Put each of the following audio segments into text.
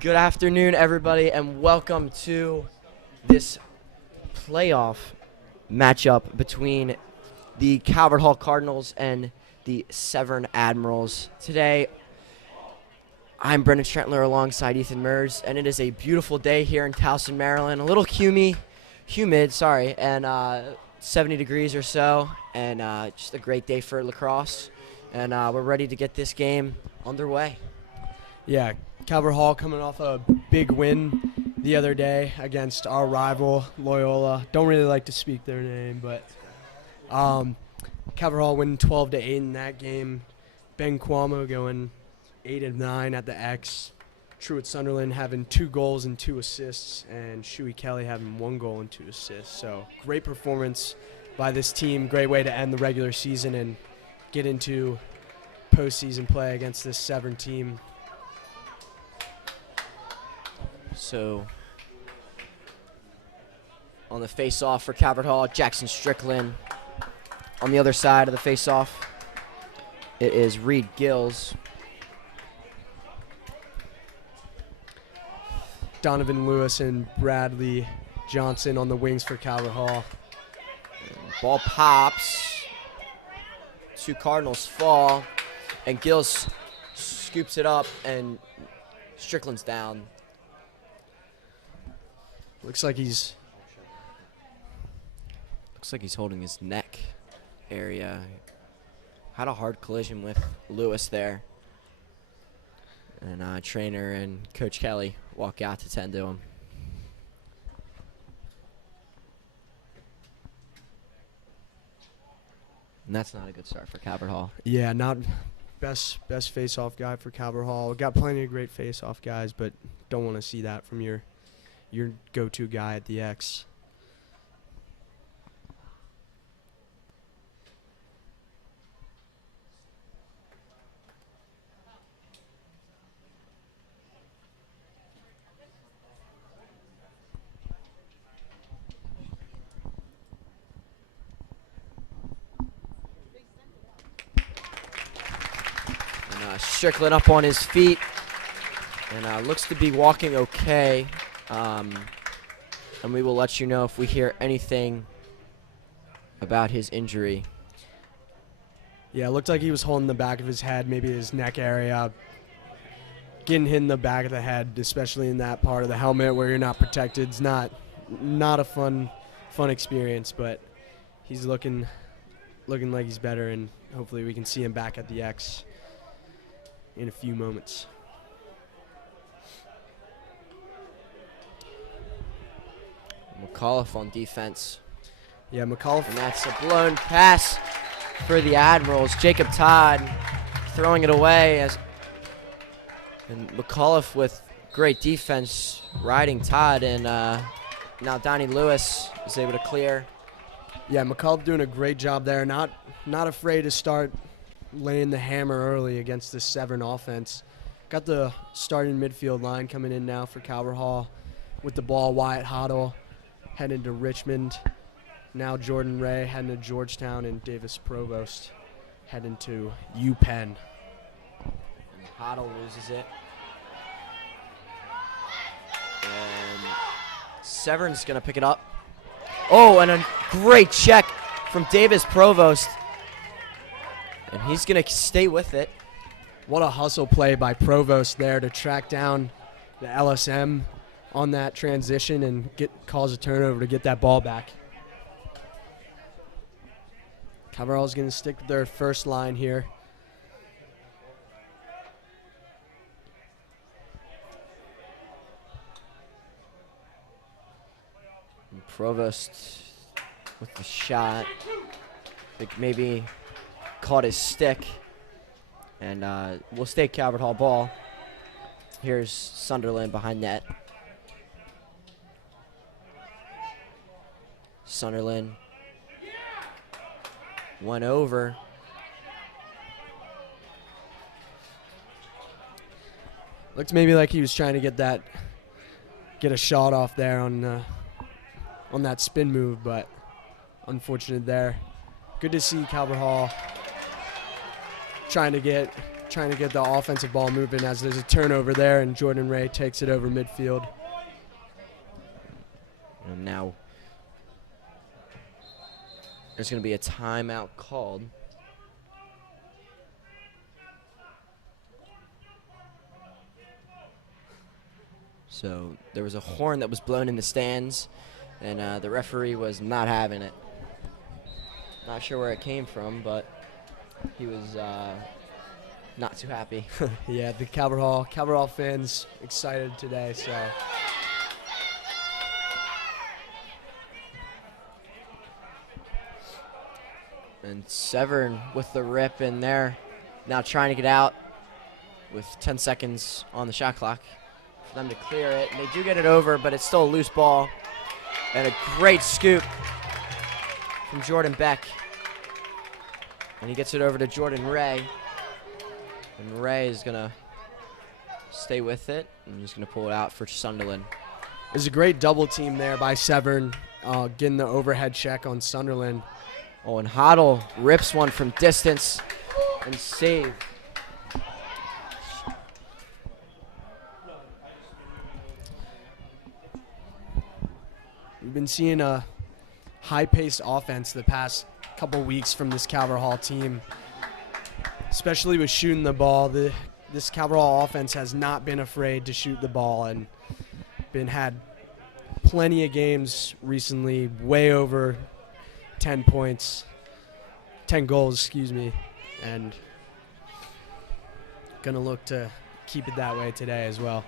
Good afternoon, everybody, and welcome to this playoff matchup between the Calvert Hall Cardinals and the Severn Admirals. Today, I'm Brendan Strentler alongside Ethan Mers, and it is a beautiful day here in Towson, Maryland. A little humid, and 70 degrees or so, and just a great day for lacrosse. And we're ready to get this game underway. Yeah, Calvert Hall coming off a big win the other day against our rival, Loyola. Don't really like to speak their name, but Calvert Hall winning 12-8 in that game. Ben Cuomo going 8 of 9 at the X. Truett Sunderland having 2 goals and 2 assists, and Shuey Kelly having 1 goal and 2 assists. So great performance by this team. Great way to end the regular season and get into postseason play against this Severn team. So, on the face-off for Calvert Hall, Jackson Strickland. On the other side of the face-off, it is Reed Gills. Donovan Lewis and Bradley Johnson on the wings for Calvert Hall. Ball pops. 2 Cardinals fall, and Gills scoops it up, and Strickland's down. Looks like he's holding his neck area. Had a hard collision with Lewis there. And trainer and Coach Kelly walk out to tend to him. And that's not a good start for Calvert Hall. Yeah, not best face-off guy for Calvert Hall. Got plenty of great face-off guys, but don't want to see that from your go-to guy at the X. And Strickland up on his feet, and looks to be walking okay. And we will let you know if we hear anything about his injury. Yeah, it looked like he was holding the back of his head, maybe his neck area. Getting hit in the back of the head, especially in that part of the helmet where you're not protected, is not a fun experience, but he's looking like he's better, and hopefully we can see him back at the X in a few moments. McAuliffe on defense. Yeah, McAuliffe. And that's a blown pass for the Admirals. Jacob Todd throwing it away. And McAuliffe with great defense riding Todd. And now Donnie Lewis is able to clear. Yeah, McAuliffe doing a great job there. Not afraid to start laying the hammer early against this Severn offense. Got the starting midfield line coming in now for Calvert Hall with the ball. Wyatt Hoddle heading to Richmond. Now Jordan Ray heading to Georgetown, and Davis Provost heading to UPenn. Hoddle loses it. And Severn's going to pick it up. Oh, and a great check from Davis Provost. And he's going to stay with it. What a hustle play by Provost there to track down the LSM on that transition and cause a turnover to get that ball back. Calvert Hall is going to stick with their first line here. And Provost with the shot. I think maybe caught his stick. And we'll stay Calvert Hall ball. Here's Sunderland behind net. Sunderland went over. Looks maybe like he was trying to get a shot off there on that spin move, but unfortunate there. Good to see Calvert Hall trying to get trying to get the offensive ball moving as there's a turnover there, and Jordan Ray takes it over midfield. And now there's going to be a timeout called. So there was a horn that was blown in the stands, and the referee was not having it. Not sure where it came from, but he was not too happy. Yeah, the Calvert Hall fans excited today, so. And Severn with the rip in there, now trying to get out with 10 seconds on the shot clock for them to clear it. And they do get it over, but it's still a loose ball. And a great scoop from Jordan Beck. And he gets it over to Jordan Ray. And Ray is going to stay with it, and he's going to pull it out for Sunderland. There's a great double team there by Severn, getting the overhead check on Sunderland. Oh, and Hoddle rips one from distance and save. We've been seeing a high-paced offense the past couple weeks from this Calvert Hall team, especially with shooting the ball. This Calvert Hall offense has not been afraid to shoot the ball and had plenty of games recently, way over 10 goals, and gonna look to keep it that way today as well.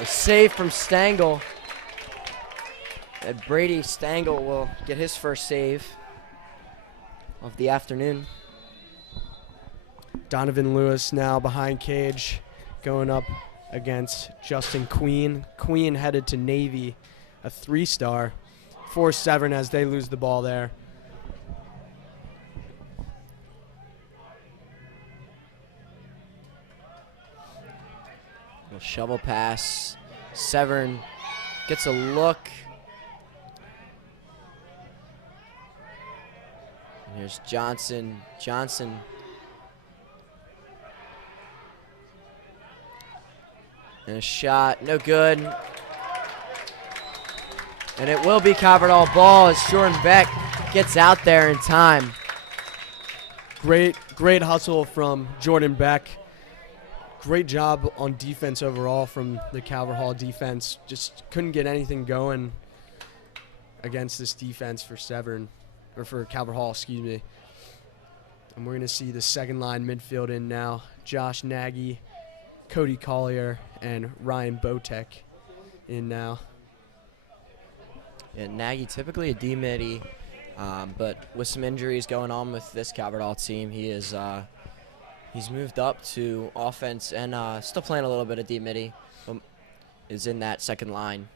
A save from Stengel. And Brady Stengel will get his first save of the afternoon. Donovan Lewis now behind cage, going up against Justin Queen. Queen headed to Navy, a 3-star, for Severn as they lose the ball there. A shovel pass. Severn gets a look. And here's Johnson. Johnson. And a shot, no good. And it will be Calvert Hall ball as Jordan Beck gets out there in time. Great hustle from Jordan Beck. Great job on defense overall from the Calvert Hall defense. Just couldn't get anything going against this defense for Severn, or for Calvert Hall, And we're going to see the second line midfield in now. Josh Nagy, Cody Collier, and Ryan Botek in now. Yeah, Nagy, typically a D-midi, but with some injuries going on with this Calvert Hall team, he is he's moved up to offense and still playing a little bit of D-midi, but is in that second line.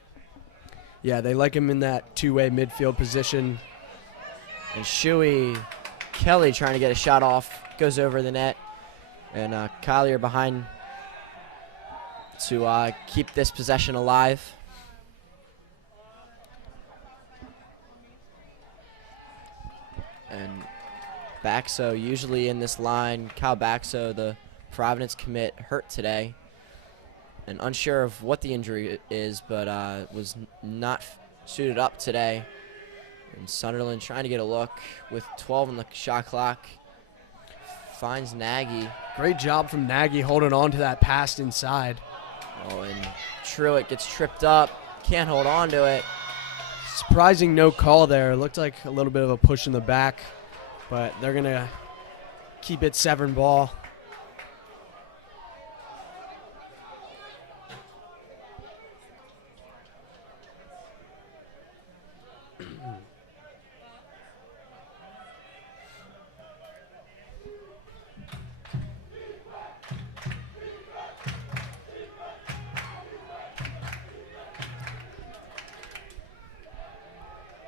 Yeah, they like him in that two-way midfield position. And Shuey Kelly trying to get a shot off, goes over the net, and Collier behind to keep this possession alive. And Baxo usually in this line. Cal Baxo, the Providence commit, hurt today. And unsure of what the injury is, but was not suited up today. And Sunderland trying to get a look with 12 on the shot clock. Finds Nagy. Great job from Nagy holding on to that pass inside. Oh, and Truitt gets tripped up. Can't hold on to it. Surprising no call there. It looked like a little bit of a push in the back, but they're going to keep it Severn ball.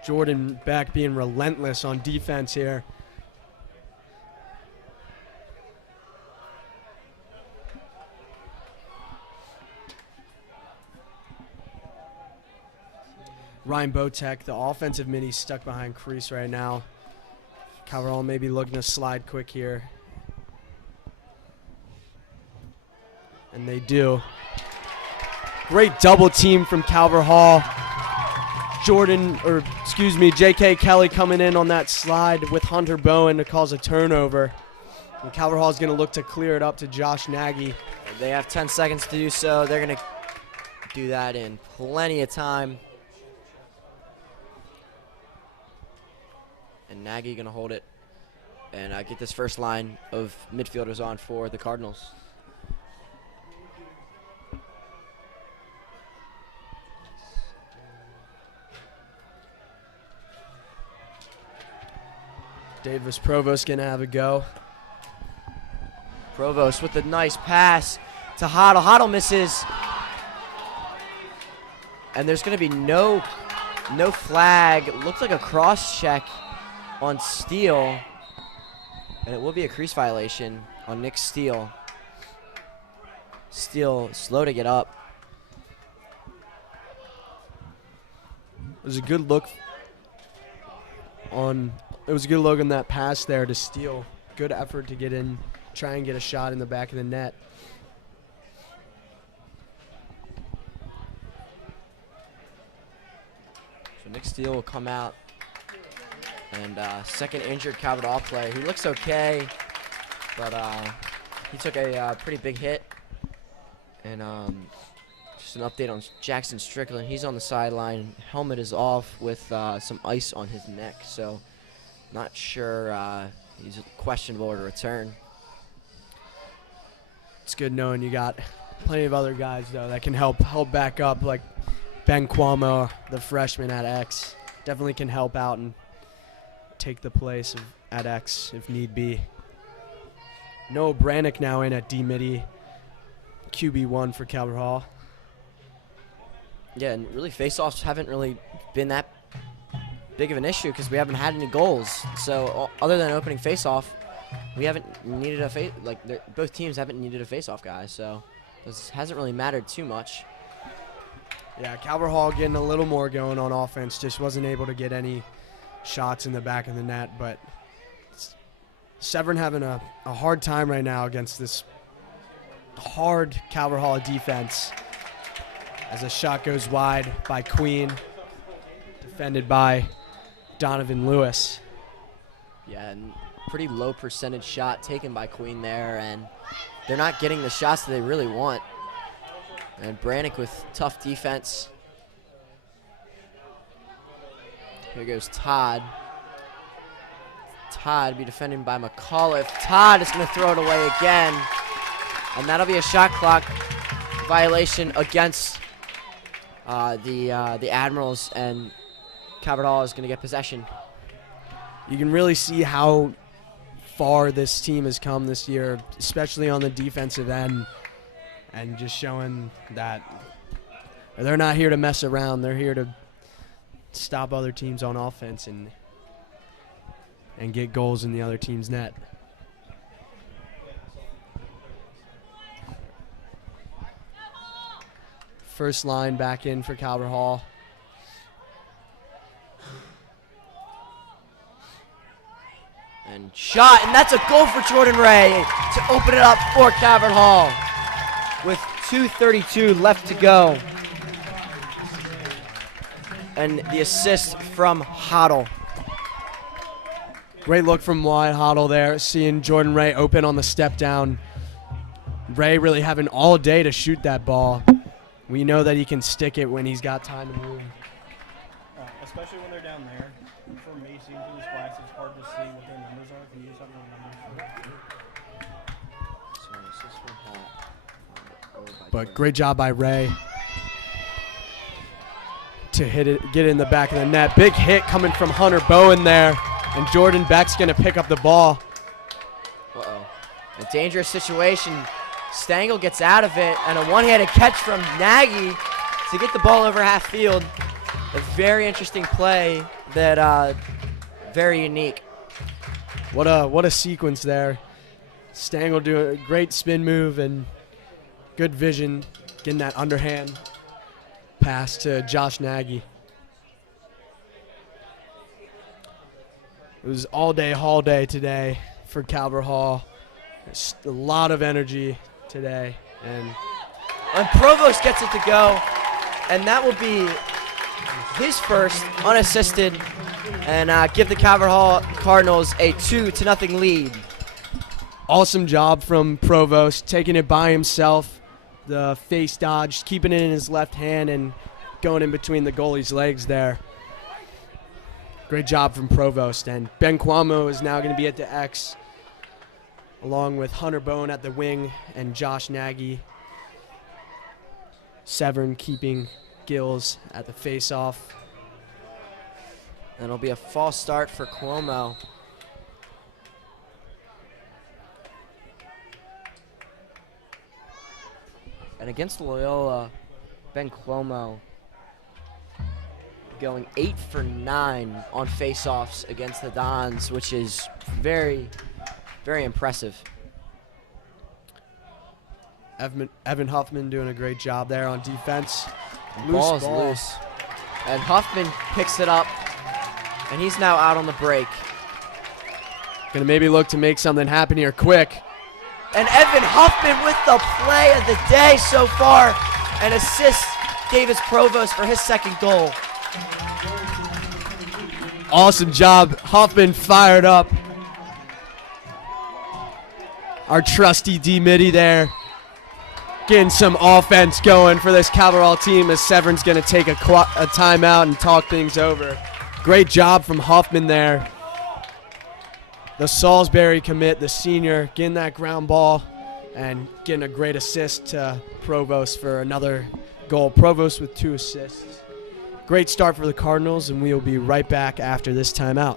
Jordan Beck being relentless on defense here. Ryan Botek, the offensive mini, stuck behind crease right now. Calvert Hall maybe looking to slide quick here. And they do. Great double team from Calvert Hall. J.K. Kelly coming in on that slide with Hunter Bowen to cause a turnover. And Calvert Hall is going to look to clear it up to Josh Nagy. They have 10 seconds to do so. They're going to do that in plenty of time. And Nagy going to hold it and get this first line of midfielders on for the Cardinals. Davis Provost going to have a go. Provost with a nice pass to Hoddle. Hoddle misses. And there's going to be no flag. It looks like a cross check on Steele. And it will be a crease violation on Nick Steele. Steele slow to get up. It was a good look on that pass there to Steele. Good effort to get in, try and get a shot in the back of the net. So Nick Steele will come out. And second injured Calvert Hall player. He looks okay, but he took a pretty big hit. And just an update on Jackson Strickland. He's on the sideline. Helmet is off with some ice on his neck. So not sure he's questionable to return. It's good knowing you got plenty of other guys, though, that can help back up, like Ben Cuomo, the freshman at X. Definitely can help out and take the place of at X if need be. Noah Brannick now in at D-Midi, QB1 for Calvert Hall. Yeah, and really face-offs haven't really been that big of an issue because we haven't had any goals. So other than opening face-off, we haven't needed a both teams haven't needed a face-off guy. So this hasn't really mattered too much. Yeah, Calvert Hall getting a little more going on offense, just wasn't able to get any shots in the back of the net. But Severn having a hard time right now against this hard Calvert Hall defense. As a shot goes wide by Queen, defended by Donovan Lewis. Yeah, and pretty low percentage shot taken by Queen there, and they're not getting the shots that they really want. And Brannick with tough defense. Here goes Todd. Todd be defended by McAuliffe. Todd is going to throw it away again. And that'll be a shot clock violation against the Admirals, and Calvert Hall is going to get possession. You can really see how far this team has come this year, especially on the defensive end, and just showing that they're not here to mess around. They're here to stop other teams on offense and get goals in the other team's net. First line back in for Calvert Hall. And shot, and that's a goal for Jordan Ray to open it up for Calvert Hall with 2:32 left to go. And the assist from Hoddle. Great look from Wyatt Hoddle there, seeing Jordan Ray open on the step down. Ray really having all day to shoot that ball. We know that he can stick it when he's got time and room. Especially when they're down there. For me, seeing through the splats, it's hard to see what their numbers are. Can you use something with numbers? But great job by Ray to hit it, get it in the back of the net. Big hit coming from Hunter Bowen there, and Jordan Beck's going to pick up the ball. Uh-oh. A dangerous situation. Stengel gets out of it, and a one-handed catch from Nagy to get the ball over half field. A very interesting play that very unique. What a sequence there. Stengel doing a great spin move and good vision, getting that underhand pass to Josh Nagy. It was all day Hall day today for Calvert Hall. There's a lot of energy today, And Provost gets it to go, and that will be his first unassisted, and give the Calvert Hall Cardinals a 2-0 lead. awesome job from Provost, taking it by himself. The face dodge, keeping it in his left hand and going in between the goalie's legs there. Great job from Provost. And Ben Cuomo is now going to be at the X, along with Hunter Bone at the wing and Josh Nagy. Severn keeping Gills at the face-off. And it'll be a false start for Cuomo. And against Loyola, Ben Cuomo going 8 for 9 on face-offs against the Dons, which is very, very impressive. Evan Huffman doing a great job there on defense. Ball's ball. loose. And Huffman picks it up, and he's now out on the break. Gonna maybe look to make something happen here quick. And Evan Huffman with the play of the day so far, and assists Davis Provost for his second goal. Awesome job. Huffman fired up. Our trusty D Mitty there, getting some offense going for this Calvert Hall team as Severn's going to take a timeout and talk things over. Great job from Huffman there. The Salisbury commit, the senior, getting that ground ball and getting a great assist to Provost for another goal. Provost with 2 assists. Great start for the Cardinals, and we will be right back after this timeout.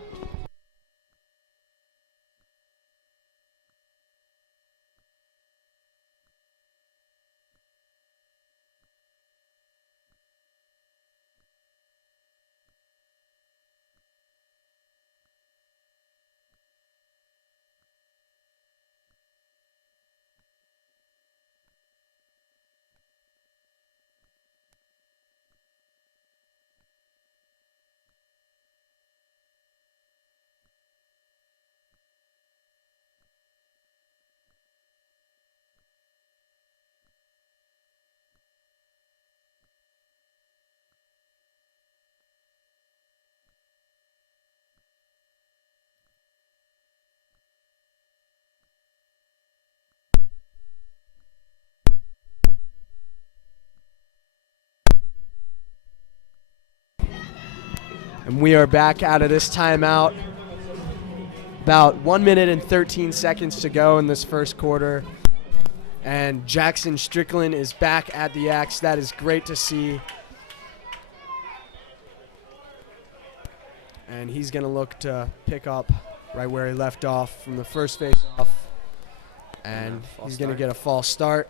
And we are back out of this timeout. About 1 minute and 13 seconds to go in this first quarter. And Jackson Strickland is back at the X. That is great to see. And he's going to look to pick up right where he left off from the first face-off. And he's going to get a false start.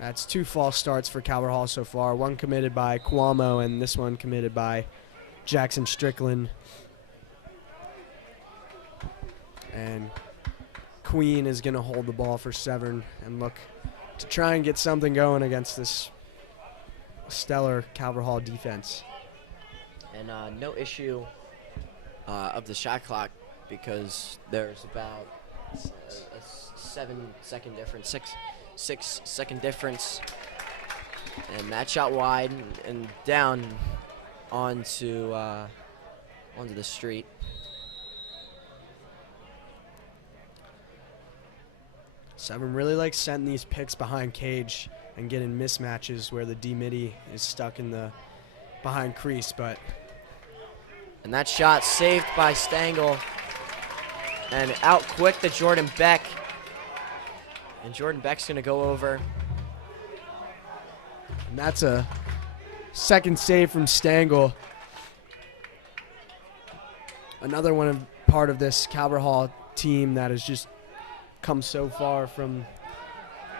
That's 2 false starts for Calvert Hall so far. One committed by Cuomo and this one committed by Jackson Strickland. And Queen is going to hold the ball for Severn and look to try and get something going against this stellar Calvert Hall defense. And no issue of the shot clock because there's about a 7-second difference, six-second difference. And that shot wide and down onto the street. Severn really likes setting these picks behind cage and getting mismatches where the D-Midi is stuck in the behind crease, but And that shot saved by Stengel. And out quick to Jordan Beck. And Jordan Beck's going to go over. and that's a second save from Stengel. Another one of part of this Calvert Hall team that has just come so far from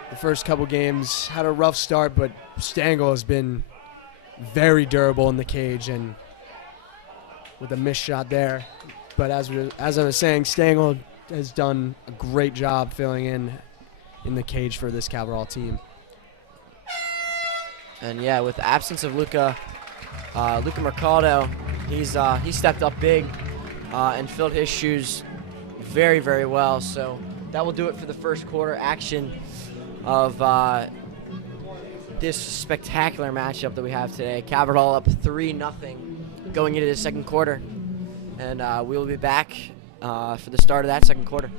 the first couple games. Had a rough start, but Stengel has been very durable in the cage and with a missed shot there. But as I was saying, Stengel has done a great job filling in the cage for this Calvert Hall team. And yeah, with the absence of Luca Mercado, he stepped up big and filled his shoes very, very well. So that will do it for the first quarter action of this spectacular matchup that we have today. Calvert Hall up 3-0 going into the second quarter. And we will be back for the start of that second quarter.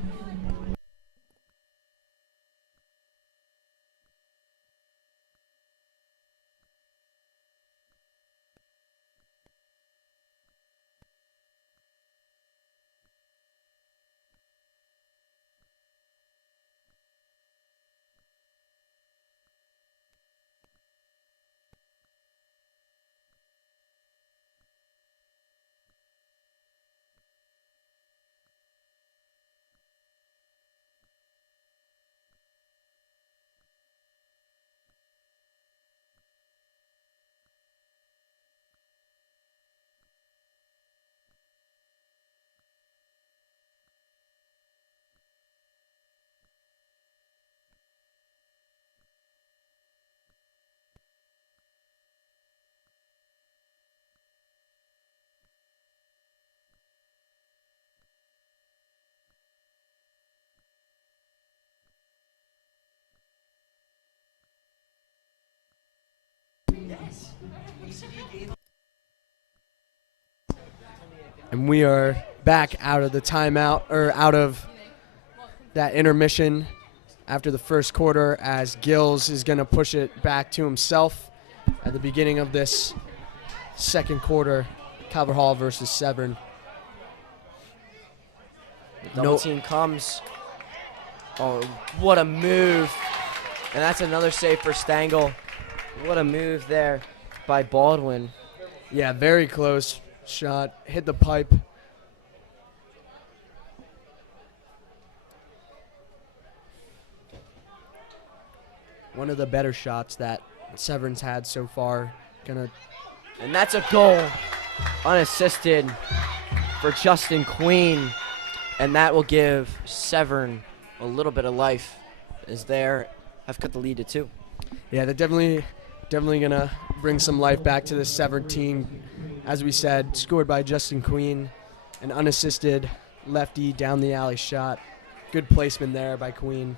And we are back out of the timeout, or out of that intermission after the first quarter, as Gills is going to push it back to himself at the beginning of this second quarter. Calvert Hall versus Severn. The double team comes. Oh, what a move. And that's another save for Stengel. What a move there by Baldwin. Yeah, very close shot. Hit the pipe. One of the better shots that Severn's had so far. And that's a goal, unassisted, for Justin Queen. And that will give Severn a little bit of life, as they have cut the lead to 2. Yeah, they're definitely going to bring some life back to the Severn team. As we said, scored by Justin Queen, an unassisted lefty down the alley shot. Good placement there by Queen.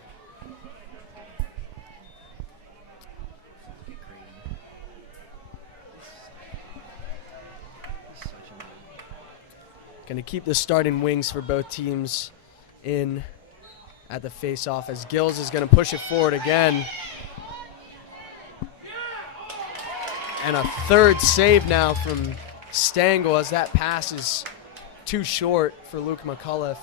Going to keep the starting wings for both teams in at the face-off, as Gills is going to push it forward again. And a third save now from Stengel, as that pass is too short for Luke McCullough.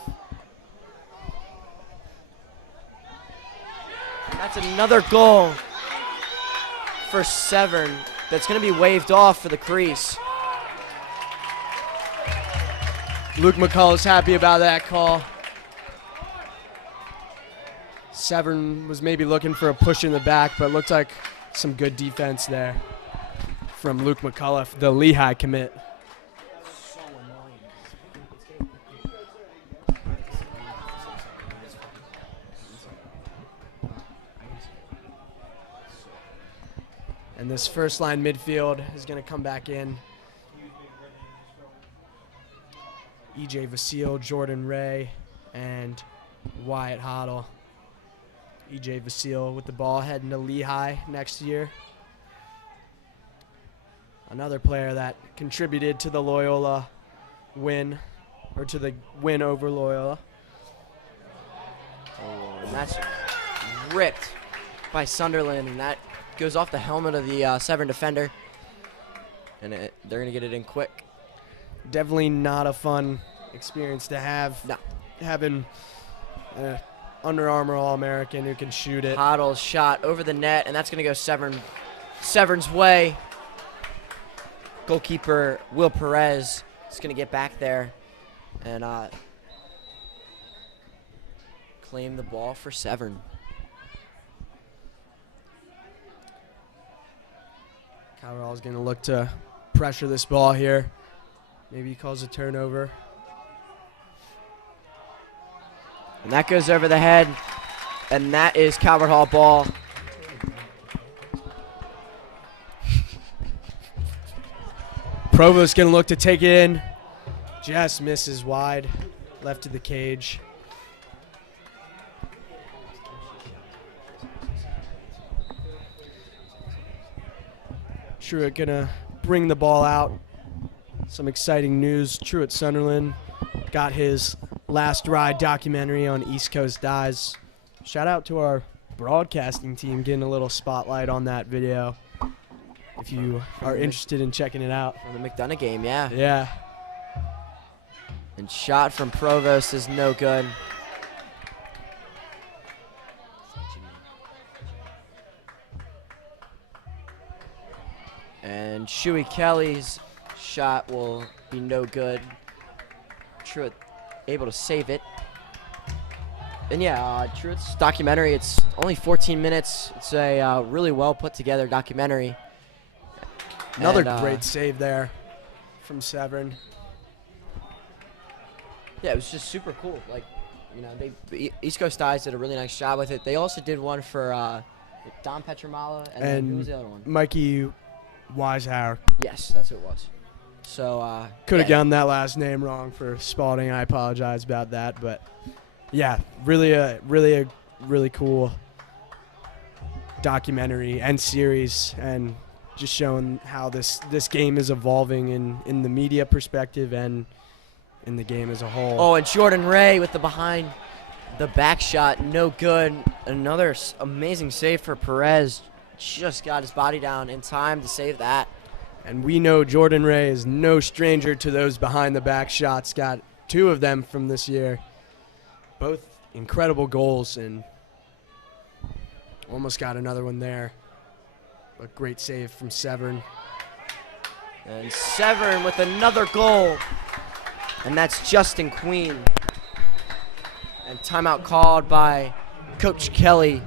That's another goal for Severn that's going to be waved off for the crease. Luke McCullough's happy about that call. Severn was maybe looking for a push in the back, but looked like some good defense there from Luke McCullough, the Lehigh commit. And this first line midfield is going to come back in. E.J. Vasile, Jordan Ray, and Wyatt Hoddle. E.J. Vasile with the ball heading to Lehigh next year. Another player that contributed to the Loyola win, or to the win over Loyola. Oh, and that's ripped by Sunderland, and that goes off the helmet of the Severn defender. And they're going to get it in quick. Definitely not a fun experience to have. No. Having an Under Armour All-American who can shoot it. Hoddle's shot over the net, and that's going to go Severn's way. Goalkeeper Will Perez is going to get back there and claim the ball for Severn. Calvert Hall is going to look to pressure this ball here. Maybe he calls a turnover. And that goes over the head, and that is Calvert Hall ball. Provost going to look to take it in. Just misses wide, left of the cage. Truett gonna bring the ball out. Some exciting news. Truett Sunderland got his Last Ride documentary on East Coast Dives. Shout out to our broadcasting team getting a little spotlight on that video. If you are interested in checking it out. From the McDonough game, yeah. Yeah. And shot from Provost is no good. And Shuey Kelly's shot will be no good. Truett able to save it. And yeah, Truett's documentary, it's only 14 minutes. It's a really well put together documentary. Another And, great save there from Severn. Yeah, it was just super cool. Like, you know, the East Coast Dives did a really nice job with it. They also did one for Don Petramala, and then who was the other one? Mikey Weishauer. Yes, that's who it was. So Could have yeah. gotten that last name wrong for Spalding. I apologize about that, but yeah, really cool documentary and series, and just showing how this game is evolving in the media perspective and in the game as a whole. Oh, and Jordan Ray with the behind the back shot, no good. Another amazing save for Perez. Just got his body down in time to save that. And we know Jordan Ray is no stranger to those behind the back shots. Got 2 of them from this year. Both incredible goals, and almost got another one there. But great save from Severn. And Severn with another goal. And that's Justin Queen. And timeout called by Coach Kelly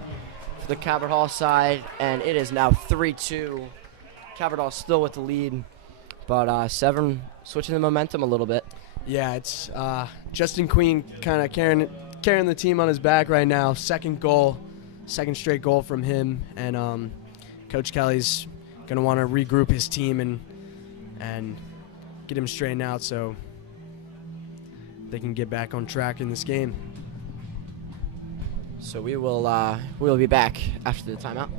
for the Calvert Hall side. And it is now 3-2. Calvert Hall still with the lead. But Severn switching the momentum a little bit. Yeah, it's Justin Queen kind of carrying the team on his back right now. Second straight goal from him. And Coach Kelly's going to want to regroup his team and get him straightened out so they can get back on track in this game. So we'll be back after the timeout.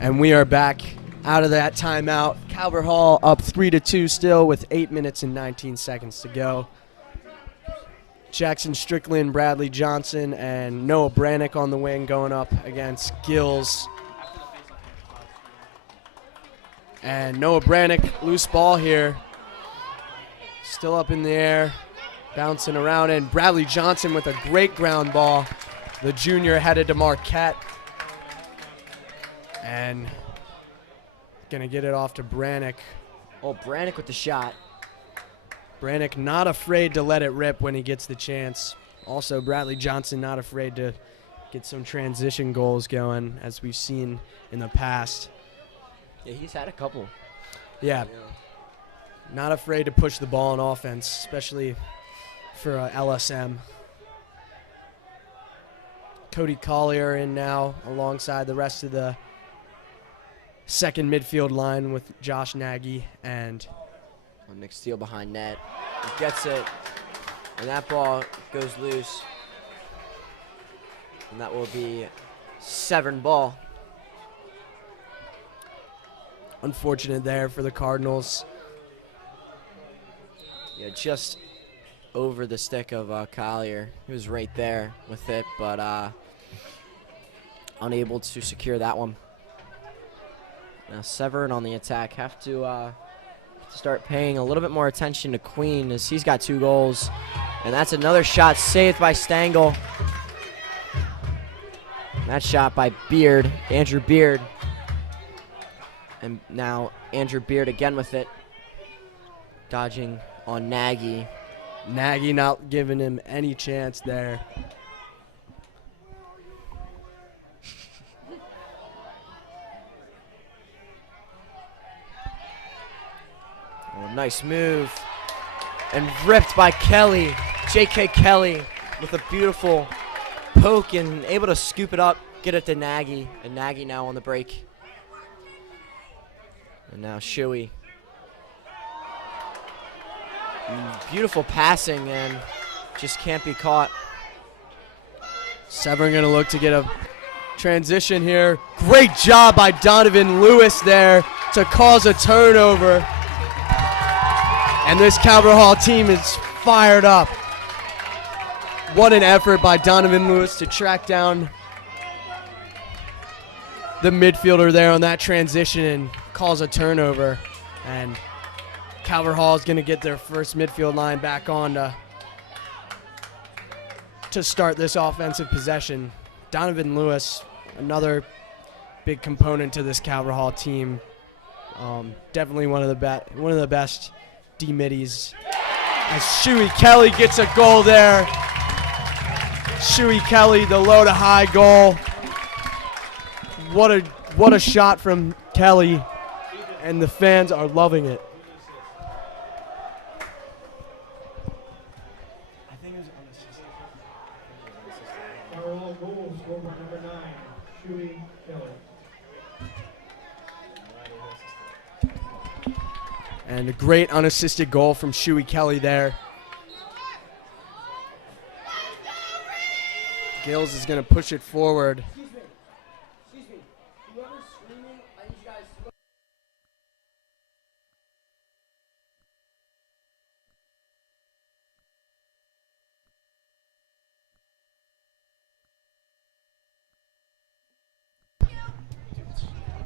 And we are back out of that timeout. Calvert Hall up 3-2 still with 8 minutes and 19 seconds to go. Jackson Strickland, Bradley Johnson, and Noah Brannick on the wing going up against Gills. And Noah Brannick, loose ball here. Still up in the air, bouncing around. And Bradley Johnson with a great ground ball. The junior headed to Marquette. And gonna get it off to Brannick. Oh, Brannick with the shot. Brannick not afraid to let it rip when he gets the chance. Also, Bradley Johnson not afraid to get some transition goals going, as we've seen in the past. Yeah, he's had a couple. Yeah, not afraid to push the ball on offense, especially for LSM. Cody Collier in now alongside the rest of the second midfield line with Josh Nagy and Nick Steele behind net. He gets it, and that ball goes loose. And that will be Severn ball. unfortunate there for the Cardinals. Yeah, just over the stick of Collier. He was right there with it, but unable to secure that one. Now Severn on the attack have to start paying a little bit more attention to Queen, as he's got 2 goals And that's another shot saved by Stengel. That shot by Beard, Andrew Beard. And now Andrew Beard again with it. Dodging on Nagy. Nagy not giving him any chance there. Oh, nice move. And ripped by Kelly. J.K. Kelly with a beautiful poke and able to scoop it up, get it to Nagy. And Nagy now on the break. And now Shuey. Beautiful passing and just can't be caught. Severn going to look to get a transition here. Great job by Donovan Lewis there to cause a turnover. And this Calvert Hall team is fired up. What an effort by Donovan Lewis to track down the midfielder there on that transition and cause a turnover. And Calvert Hall is going to get their first midfield line back on to start this offensive possession. Donovan Lewis, another big component to this Calvert Hall team. Definitely one of the best D-middies. As Shuey Kelly gets a goal there. Shuey Kelly, the low to high goal. What a shot from Kelly, and the fans are loving it. And a great unassisted goal from Shuey Kelly there. Gales is going to push it forward. Excuse me. Whoever's screaming, I need you guys to go.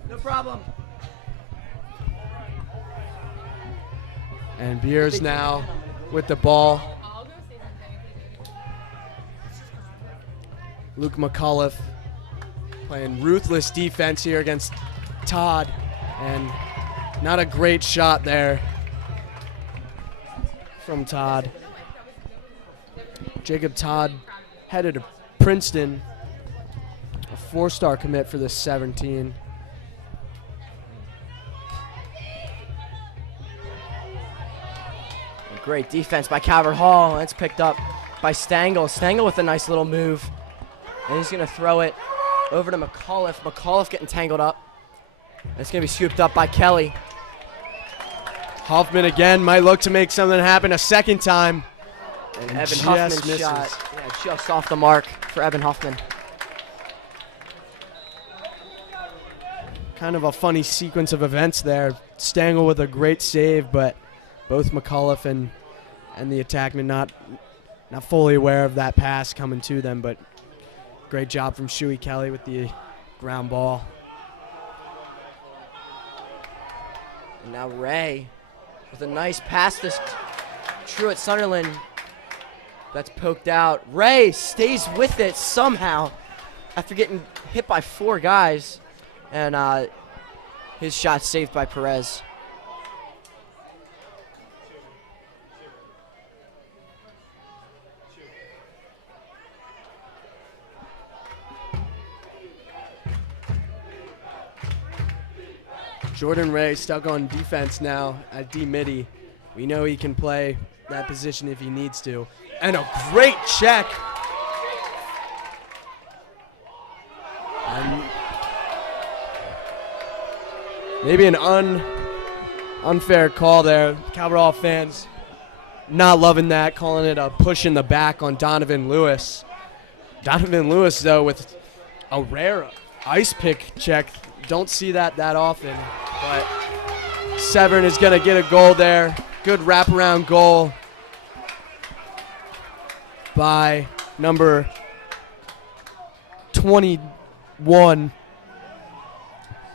No problem. And Beers now with the ball. Luke McAuliffe playing ruthless defense here against Todd. And not a great shot there from Todd. Jacob Todd headed to Princeton, a four-star commit for the 17. Great defense by Calvert Hall. It's picked up by Stengel. Stengel with a nice little move. And he's going to throw it over to McAuliffe. McAuliffe getting tangled up. And it's going to be scooped up by Kelly. Hoffman again might look to make something happen a second time. And Evan Hoffman's shot. Yeah, just off the mark for Evan Hoffman. Kind of a funny sequence of events there. Stengel with a great save, but both McAuliffe and the attackman not fully aware of that pass coming to them, but great job from Shuey Kelly with the ground ball. And now Ray with a nice pass to Truett Sunderland. That's poked out. Ray stays with it somehow after getting hit by four guys. And his shot saved by Perez. Jordan Ray stuck on defense now at D-midi. We know he can play that position if he needs to. And a great check. And maybe an unfair call there. Calvert Hall fans not loving that, calling it a push in the back on Donovan Lewis. Donovan Lewis, though, with a rare ice pick check. Don't see that often. But Severn is going to get a goal there. Good wraparound goal by number 21,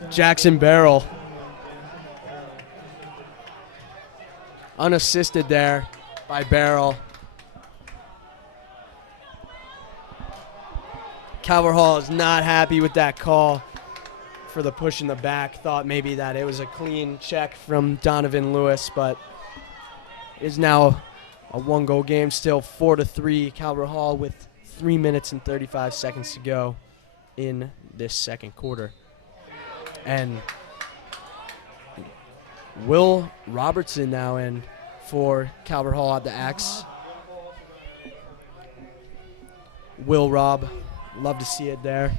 Jackson Barrel. Unassisted there by Barrel. Calvert Hall is not happy with that call for the push in the back. Thought maybe that it was a clean check from Donovan Lewis, but it is now a one-goal game, still 4-3. Calvert Hall with 3 minutes and 35 seconds to go in this second quarter. And Will Robertson now in for Calvert Hall at the X. Will Rob, love to see it there.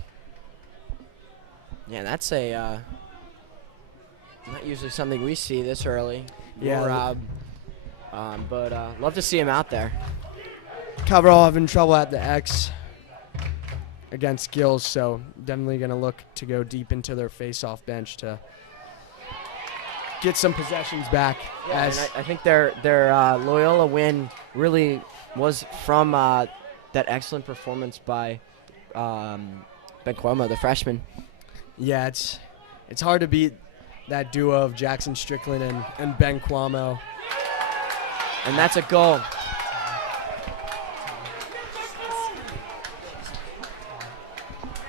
Yeah, that's a not usually something we see this early. Yeah. Will Rob, but love to see him out there. Calvert Hall having trouble at the X against Gills, so definitely going to look to go deep into their face-off bench to get some possessions back. Yeah, and I think their Loyola win really was from that excellent performance by Ben Cuomo, the freshman. Yeah, it's hard to beat that duo of Jackson Strickland and Ben Cuomo. And that's a goal.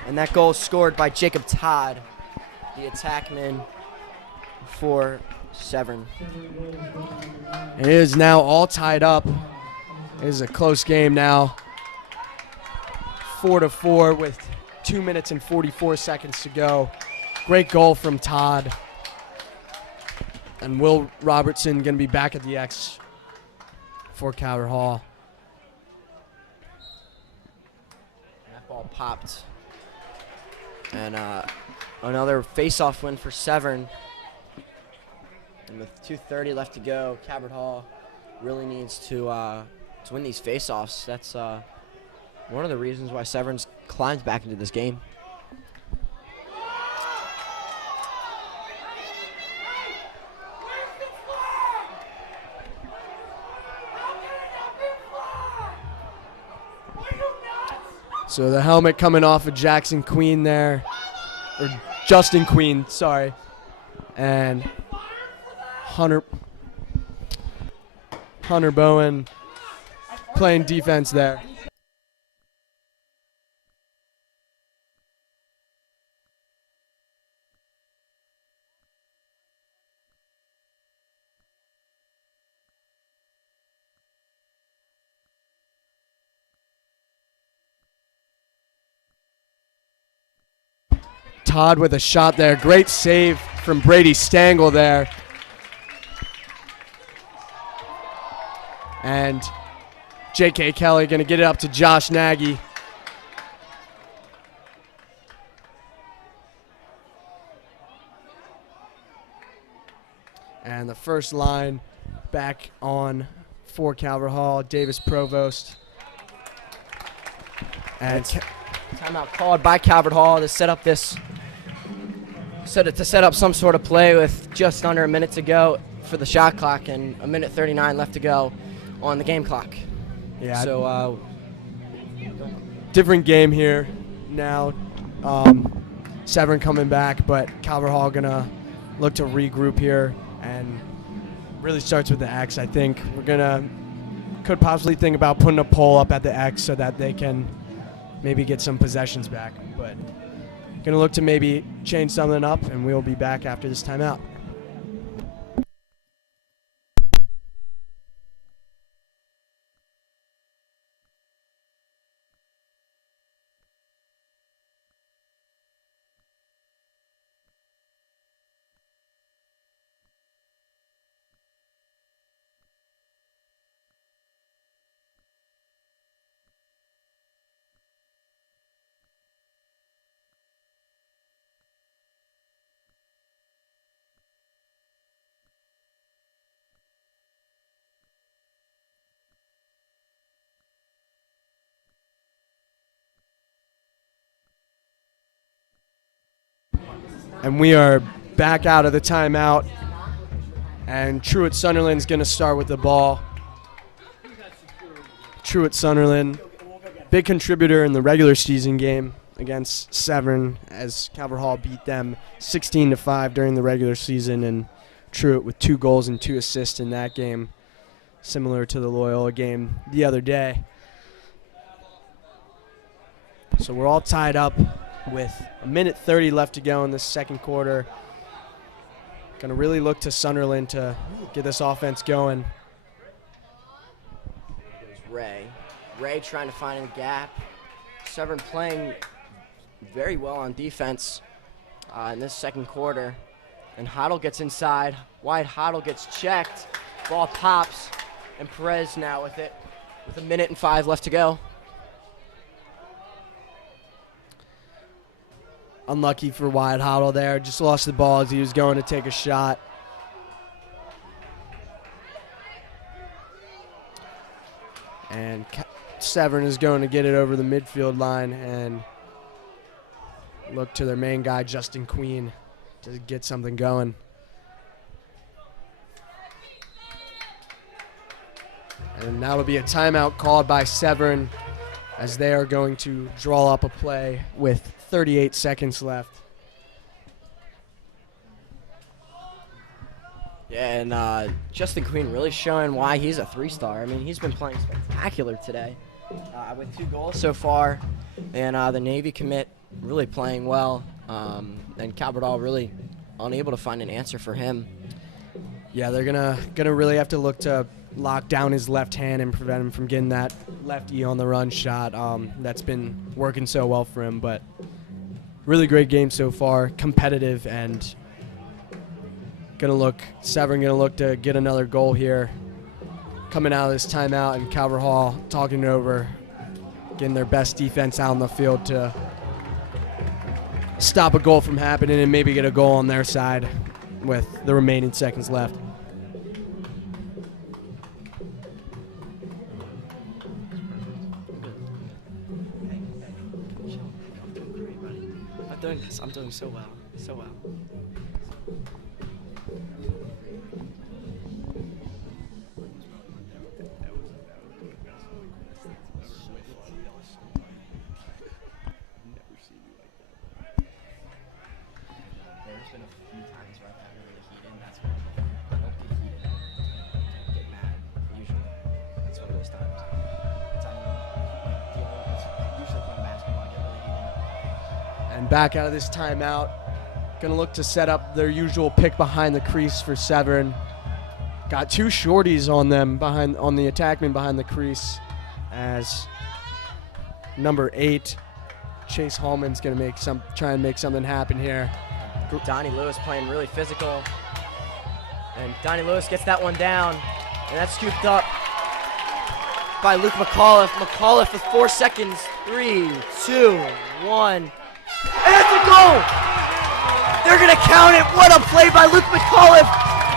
And that goal scored by Jacob Todd, the attackman for Severn. It is now all tied up. It is a close game now. 4-4 with 2 minutes and 44 seconds to go. Great goal from Todd. And Will Robertson going to be back at the X for Calvert Hall. That ball popped. And another face-off win for Severn. And with 2:30 left to go, Calvert Hall really needs to win these face-offs. That's one of the reasons why Severn's climbed back into this game. So the helmet coming off of Jackson Queen there, or Justin Queen, sorry. And Hunter Bowen playing defense there. Todd with a shot there. Great save from Brady Stangl there. And J.K. Kelly going to get it up to Josh Nagy. And the first line back on for Calvert Hall, Davis Provost. And Timeout called by Calvert Hall to set up some sort of play with just under a minute to go for the shot clock and a minute 39 left to go on the game clock. yeah, So different game here now. Severn coming back, but Calvert Hall gonna look to regroup here and really starts with the X. I think could possibly think about putting a pole up at the X so that they can maybe get some possessions back, but gonna look to maybe change something up, and we'll be back after this timeout. And we are back out of the timeout. And Truett Sunderland's going to start with the ball. Truett Sunderland, big contributor in the regular season game against Severn, as Calvert Hall beat them 16-5 during the regular season. And Truett with 2 goals and 2 assists in that game, similar to the Loyola game the other day. So we're all tied up with a minute 30 left to go in this second quarter. Going to really look to Sunderland to get this offense going. There's Ray trying to find a gap. Severn playing very well on defense in this second quarter. And Hoddle gets inside. Wide Hoddle gets checked. Ball pops. And Perez now with it with a minute and 5 left to go. Unlucky for Wyatt Hoddle there. Just lost the ball as he was going to take a shot. And Severn is going to get it over the midfield line and look to their main guy, Justin Queen, to get something going. And that would be a timeout called by Severn as they are going to draw up a play with 38 seconds left. Yeah, and Justin Queen really showing why he's a 3-star. I mean, he's been playing spectacular today with 2 goals so far. And the Navy commit really playing well. And Calvert Hall really unable to find an answer for him. Yeah, they're gonna really have to look to lock down his left hand and prevent him from getting that lefty on the run shot. That's been working so well for him, but really great game so far, competitive, and Severn gonna look to get another goal here. Coming out of this timeout, and Calvert Hall talking it over, getting their best defense out on the field to stop a goal from happening and maybe get a goal on their side with the remaining seconds left. I'm doing so well. So well. There's been a few times where I've gotten really heated, and that's when I don't get heated. I get mad, usually. That's one of those times. It's usually playing basketball, I get really heated. And back out of this timeout, gonna look to set up their usual pick behind the crease for Severn. Got 2 shorties on them on the attackman behind the crease, as number 8, Chase Hallman's gonna try and make something happen here. Donnie Lewis playing really physical. And Donnie Lewis gets that one down. And that's scooped up by Luke McAuliffe. McAuliffe with 4 seconds. 3, 2, 1. And that's a goal! They're going to count it. What a play by Luke McAuliffe.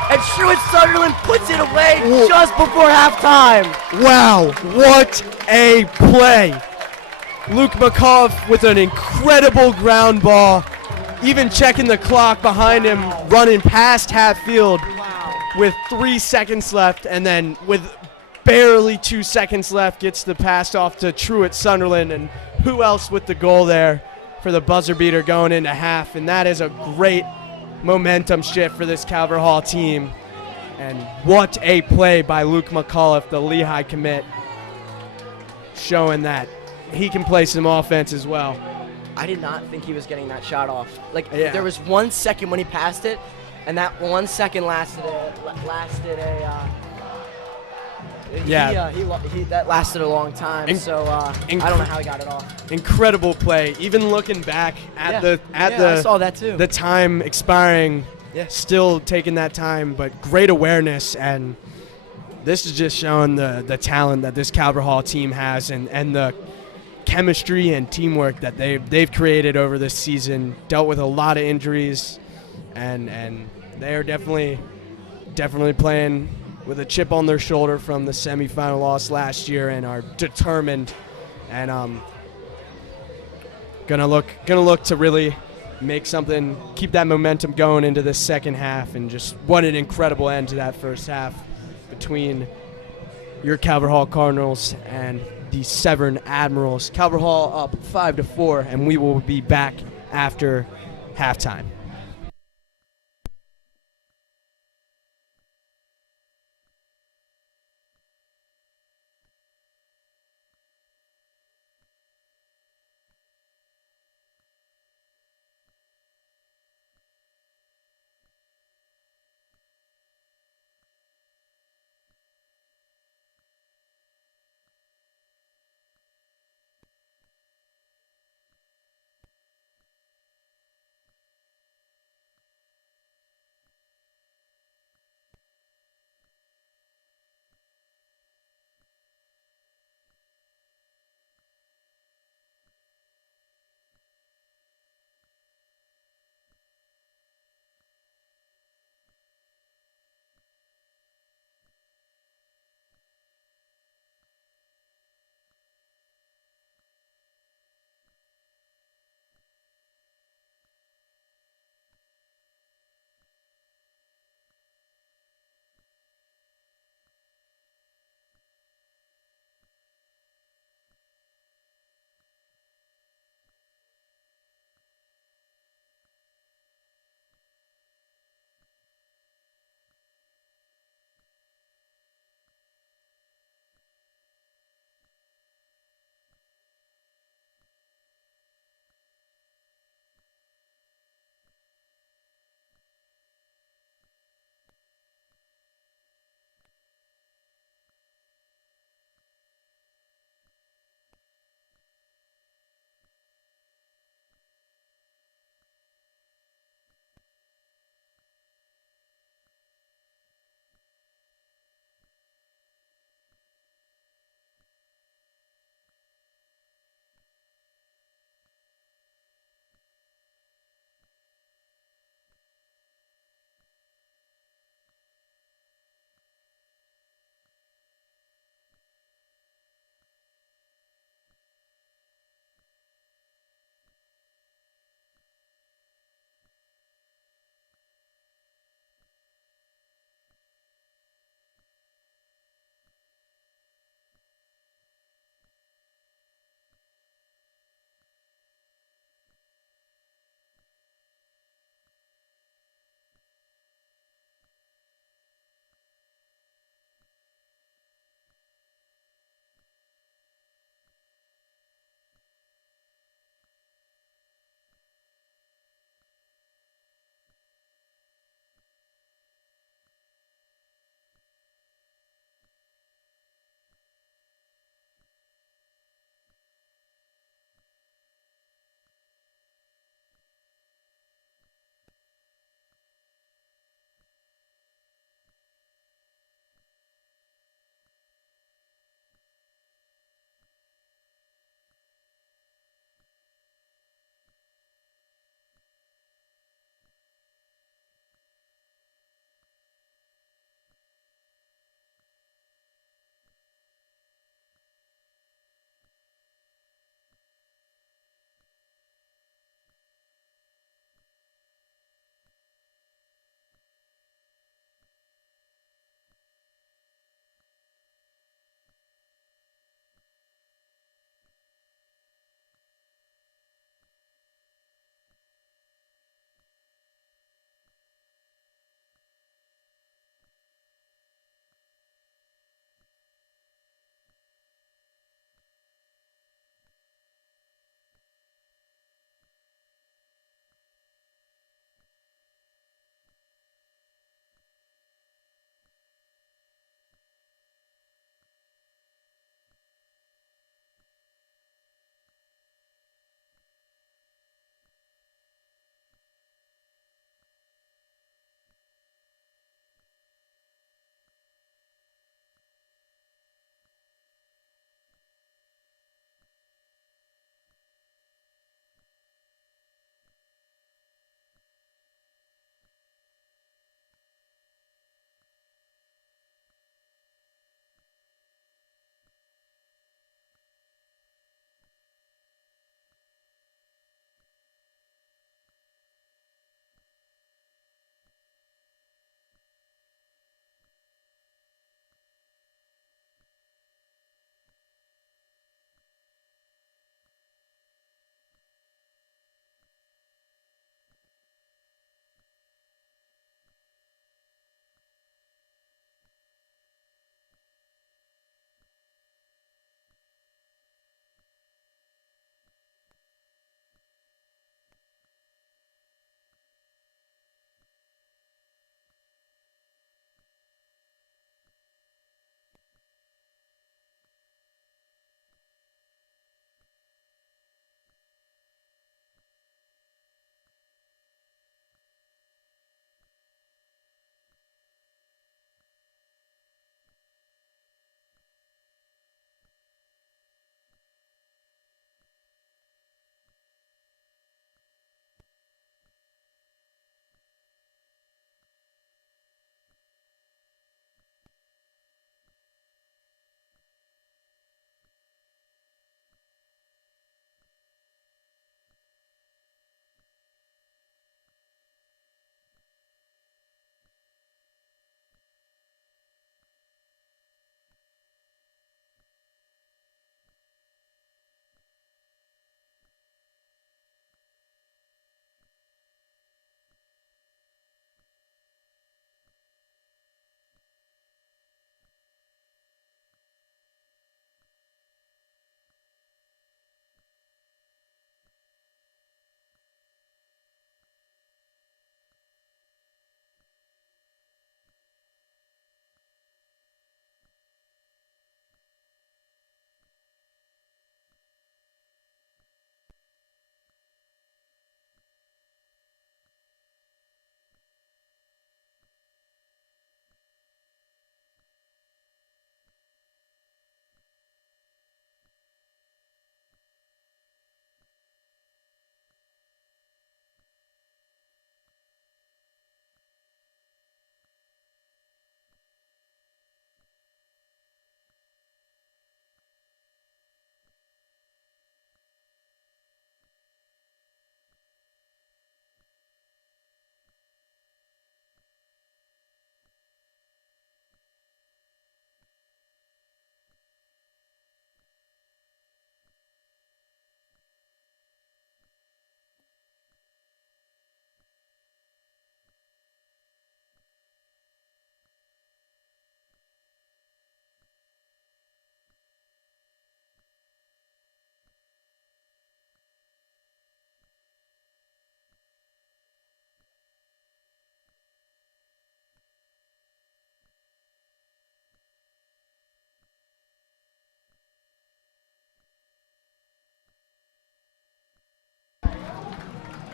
And Sherwood Sunderland puts it away just before halftime. Wow, what a play! Luke McAuliffe with an incredible ground ball. Even checking the clock behind him, running past half field with 3 seconds left, and then with barely 2 seconds left, gets the pass off to Truett Sunderland, and who else with the goal there for the buzzer beater going into half, and that is a great momentum shift for this Calvert Hall team. And what a play by Luke McAuliffe, the Lehigh commit, showing that he can play some offense as well. I did not think he was getting that shot off. There was 1 second when he passed it, and that 1 second lasted that lasted a long time. I don't know how he got it off. Incredible play. Even looking back at I saw that too. The time expiring, still taking that time, but great awareness, and this is just showing the talent that this Calvert Hall team has, and the chemistry and teamwork that they've created over this season. Dealt with a lot of injuries, and they are definitely playing with a chip on their shoulder from the semifinal loss last year, and are determined, and gonna look to really make something, keep that momentum going into the second half. And just what an incredible end to that first half between your Calvert Hall Cardinals and the Severn Admirals. Calvert Hall up 5-4, and we will be back after halftime.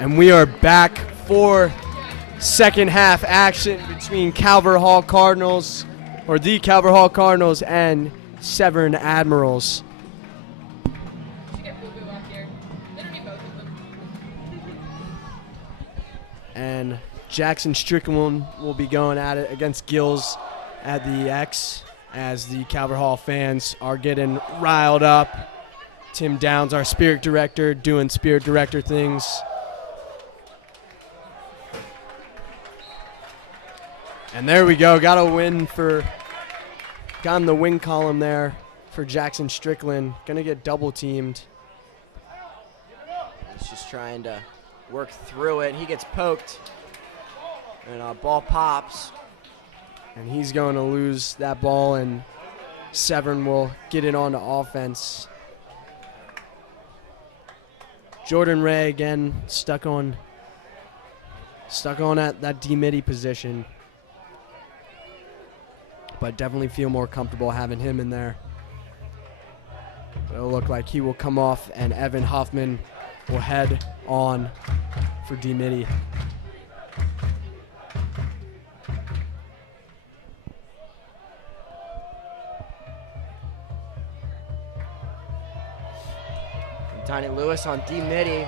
And we are back for second half action between Calvert Hall Cardinals, or the Calvert Hall Cardinals, and Severn Admirals. And Jackson Strickland will be going at it against Gills at the X, as the Calvert Hall fans are getting riled up. Tim Downs, our spirit director, doing spirit director things. And there we go. Got in the win column there for Jackson Strickland. Going to get double teamed. He's just trying to work through it. He gets poked. And ball pops. And he's going to lose that ball, and Severn will get it onto offense. Jordan Ray again stuck on at that D-midi position. But definitely feel more comfortable having him in there. It'll look like he will come off, and Evan Huffman will head on for D-midi. Donnie Lewis on D-midi.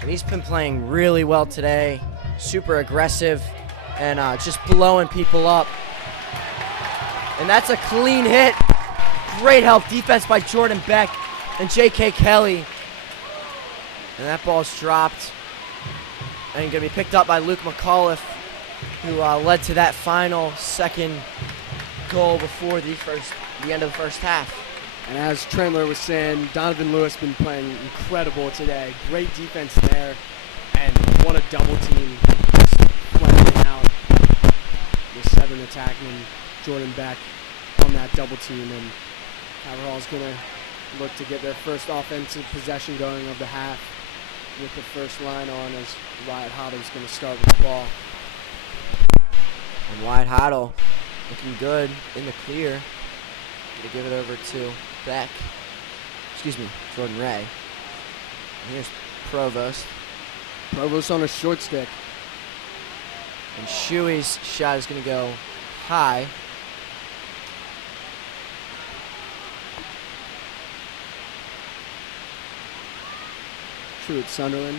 And he's been playing really well today. Super aggressive and just blowing people up. And that's a clean hit. Great help defense by Jordan Beck and J.K. Kelly. And that ball's dropped. And going to be picked up by Luke McAuliffe, who led to that final second goal before the end of the first half. And as Trendler was saying, Donovan Lewis been playing incredible today. Great defense there, and what a double team. Just flattening out the Severn attackman, Jordan Beck, on that double team. And Calvert Hall's going to look to get their first offensive possession going of the half with the first line on, as Wyatt Hoddle's going to start with the ball. And Wyatt Hoddle looking good in the clear. Going to give it over to Jordan Ray. And here's Provost. Provost on a short stick. And Shuey's shot is going to go high. Truett Sunderland,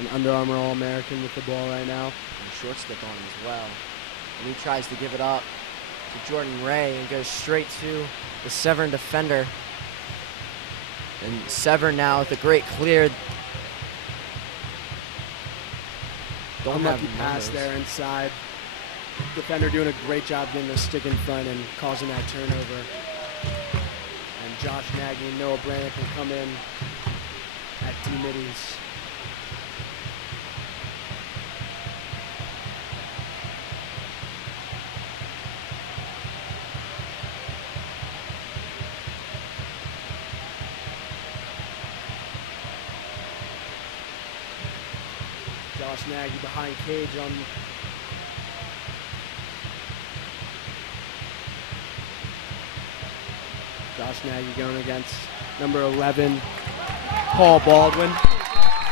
an Under Armour All-American with the ball right now. And a short stick on him as well. And he tries to give it up to Jordan Ray and goes straight to the Severn defender. And Severn now with a great clear. Unlucky pass there inside. Defender doing a great job getting the stick in front and causing that turnover. And Josh Nagy and Noah Brannick will come in at D-middies. Josh Nagy behind Cage on Josh Nagy going against number 11, Paul Baldwin. And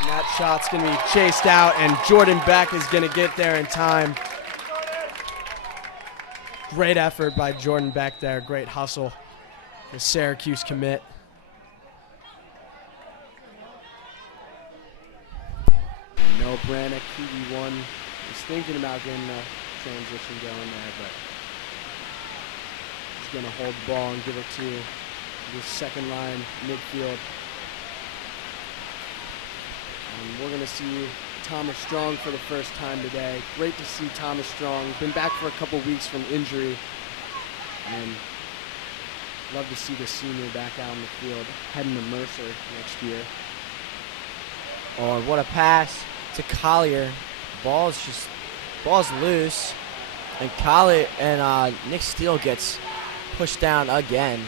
that shot's going to be chased out, and Jordan Beck is going to get there in time. Great effort by Jordan Beck there. Great hustle. The Syracuse commit. No, Brannick, QB1, is thinking about getting a transition going there, but he's going to hold the ball and give it to the second line midfield. And we're going to see Thomas Strong for the first time today. Great to see Thomas Strong. Been back for a couple weeks from injury, and love to see the senior back out on the field, heading to Mercer next year. Oh, what a pass to Collier. Ball's loose, and Collier and Nick Steele gets pushed down again.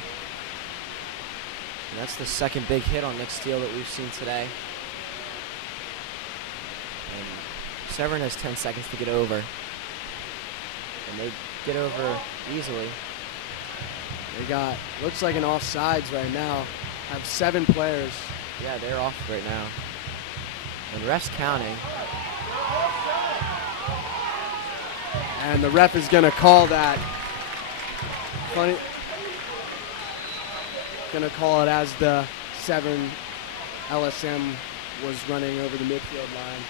And that's the second big hit on Nick Steele that we've seen today. And Severn has 10 seconds to get over, and they get over easily. They got, looks like an offsides right now. Have 7 players Yeah, they're off right now. And ref's counting. And the ref is going to call that. Funny. Going to call it as the Severn LSM was running over the midfield line.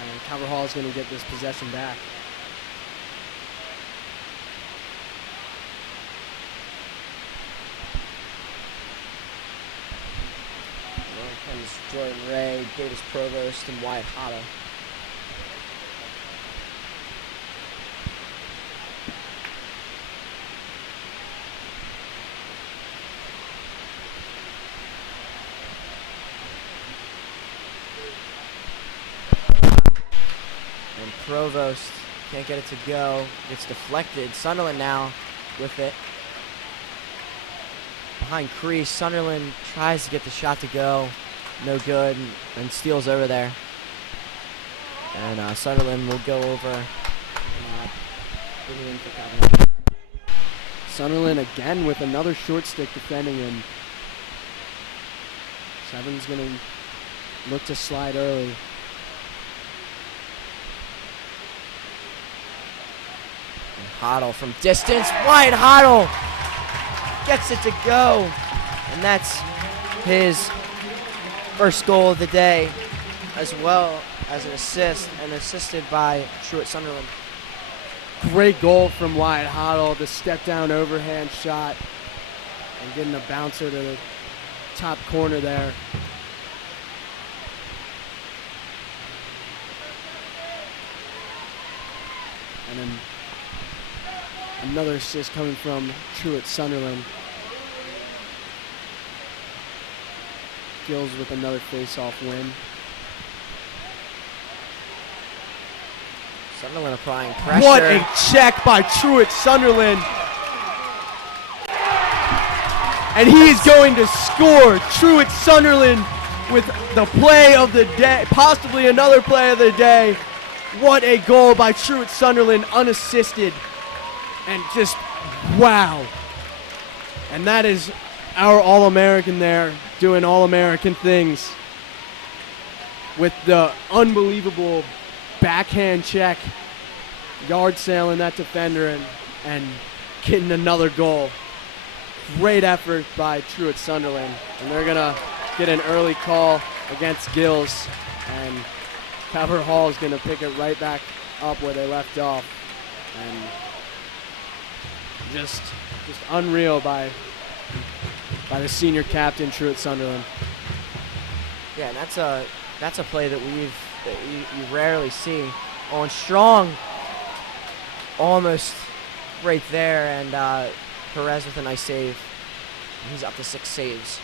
And Calvert Hall is going to get this possession back. Comes Jordan Ray, Davis Provost, and Wyatt Hotto. And Provost can't get it to go. Gets deflected. Sunderland now with it. Behind crease, Sunderland tries to get the shot to go. No good, and steals over there. And Sunderland will go over. Bringing in for Calvert. Sunderland again with another short stick defending him. Severn's going to look to slide early. And Hoddle from distance. Wyatt Hoddle gets it to go. And that's his first goal of the day, as well as an assist, and assisted by Truett Sunderland. Great goal from Wyatt Hoddle, the step down overhand shot, and getting a bouncer to the top corner there. And then another assist coming from Truett Sunderland. Gills with another face-off win. Sunderland applying pressure. What a check by Truett Sunderland. And he is going to score. Truett Sunderland with the play of the day, possibly another play of the day. What a goal by Truett Sunderland, unassisted. And just, wow. And that is our All-American there, doing All-American things with the unbelievable backhand check, yard sailing that defender and getting another goal. Great effort by Truett Sunderland. And they're going to get an early call against Gills. And Calvert Hall is going to pick it right back up where they left off. And just unreal by the senior captain, Truett Sunderland. Yeah, and that's a play that you rarely see. On Strong, almost right there, and Perez with a nice save. He's up to 6 saves.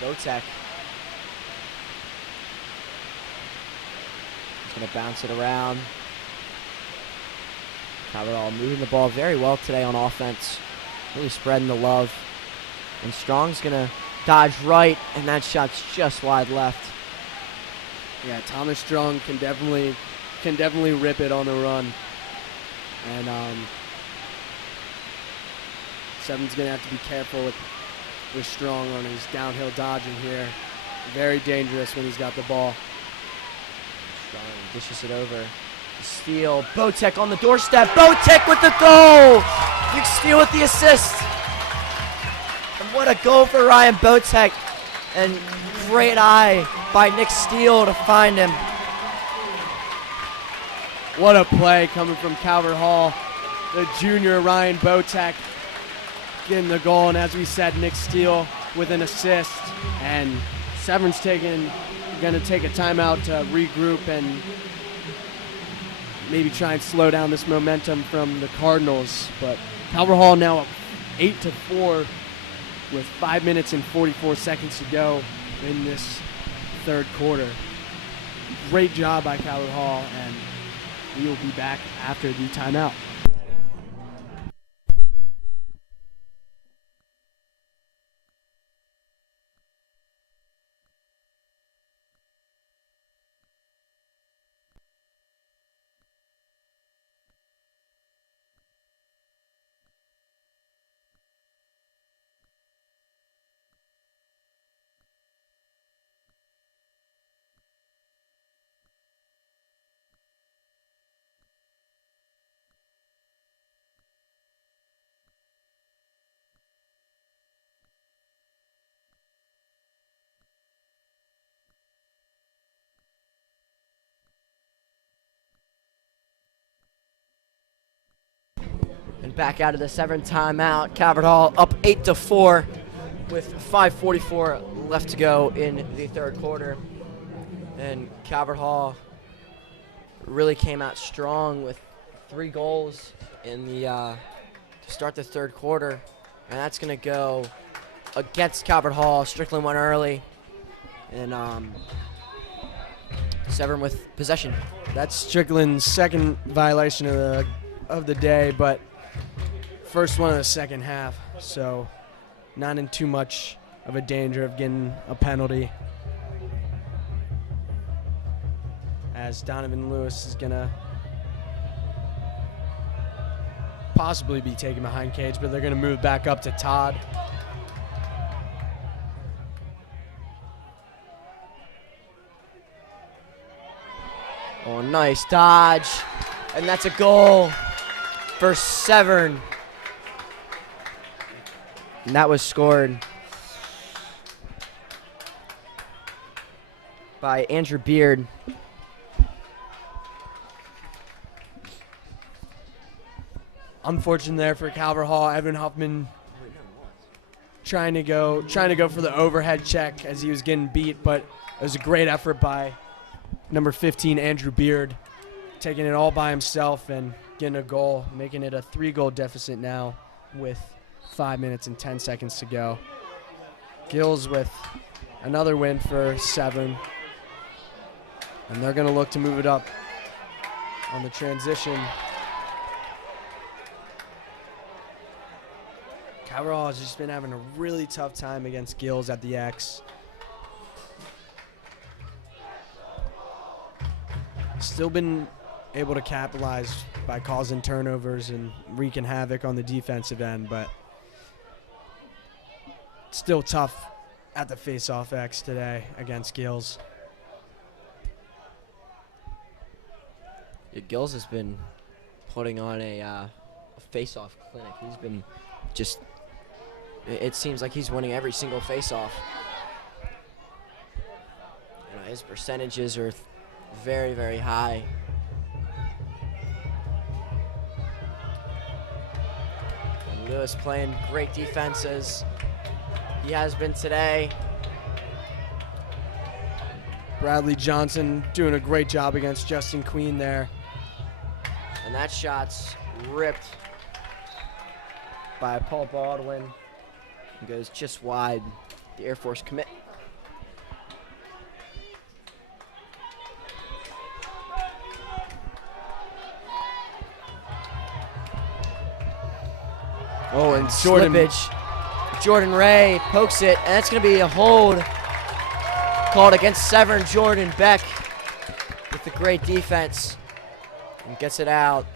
Botek. He's going to bounce it around. Calvert Hall moving the ball very well today on offense. Really spreading the love. And Strong's going to dodge right, and that shot's just wide left. Yeah, Thomas Strong can definitely rip it on the run. And Severn's going to have to be careful with Strong on his downhill dodging here. Very dangerous when he's got the ball. Strong dishes it over. Steele, Botek on the doorstep. Botek with the goal! Nick Steele with the assist. And what a goal for Ryan Botek. And great eye by Nick Steele to find him. What a play coming from Calvert Hall. The junior Ryan Botek getting the goal. And as we said, Nick Steele with an assist. And Severn's going to take a timeout to regroup and maybe try and slow down this momentum from the Cardinals. But Calvert Hall now up 8-4 with 5 minutes and 44 seconds to go in this third quarter. Great job by Calvert Hall, and we will be back after the timeout. And back out of the Severn timeout. Calvert Hall up 8-4 with 5:44 left to go in the third quarter. And Calvert Hall really came out strong with 3 goals in the to start the third quarter, and that's going to go against Calvert Hall. Strickland went early, and Severn with possession. That's Strickland's second violation of the day, but first one of the second half, so not in too much of a danger of getting a penalty. As Donovan Lewis is gonna possibly be taken behind cage, but they're gonna move back up to Todd. Oh, nice dodge, and that's a goal for Severn. And that was scored by Andrew Beard. Unfortunate there for Calvert Hall. Evan Huffman trying to go for the overhead check as he was getting beat, but it was a great effort by number 15 Andrew Beard, taking it all by himself and getting a goal, making it a 3-goal deficit now with 5 minutes and 10 seconds to go. Gills with another win for Severn, and they're going to look to move it up on the transition. Calvert Hall has just been having a really tough time against Gills at the X. Still been able to capitalize by causing turnovers and wreaking havoc on the defensive end, but still tough at the face-off X today against Gills. Yeah, Gills has been putting on a face-off clinic. He's been just, it seems like he's winning every single face-off. You know, his percentages are very, very high. And Lewis playing great defense as he has been today. Bradley Johnson doing a great job against Justin Queen there. And that shot's ripped by Paul Baldwin. It goes just wide. The Air Force commit. Oh, and Jordan Ray pokes it, and that's going to be a hold called against Severn. Jordan Beck with the great defense and gets it out.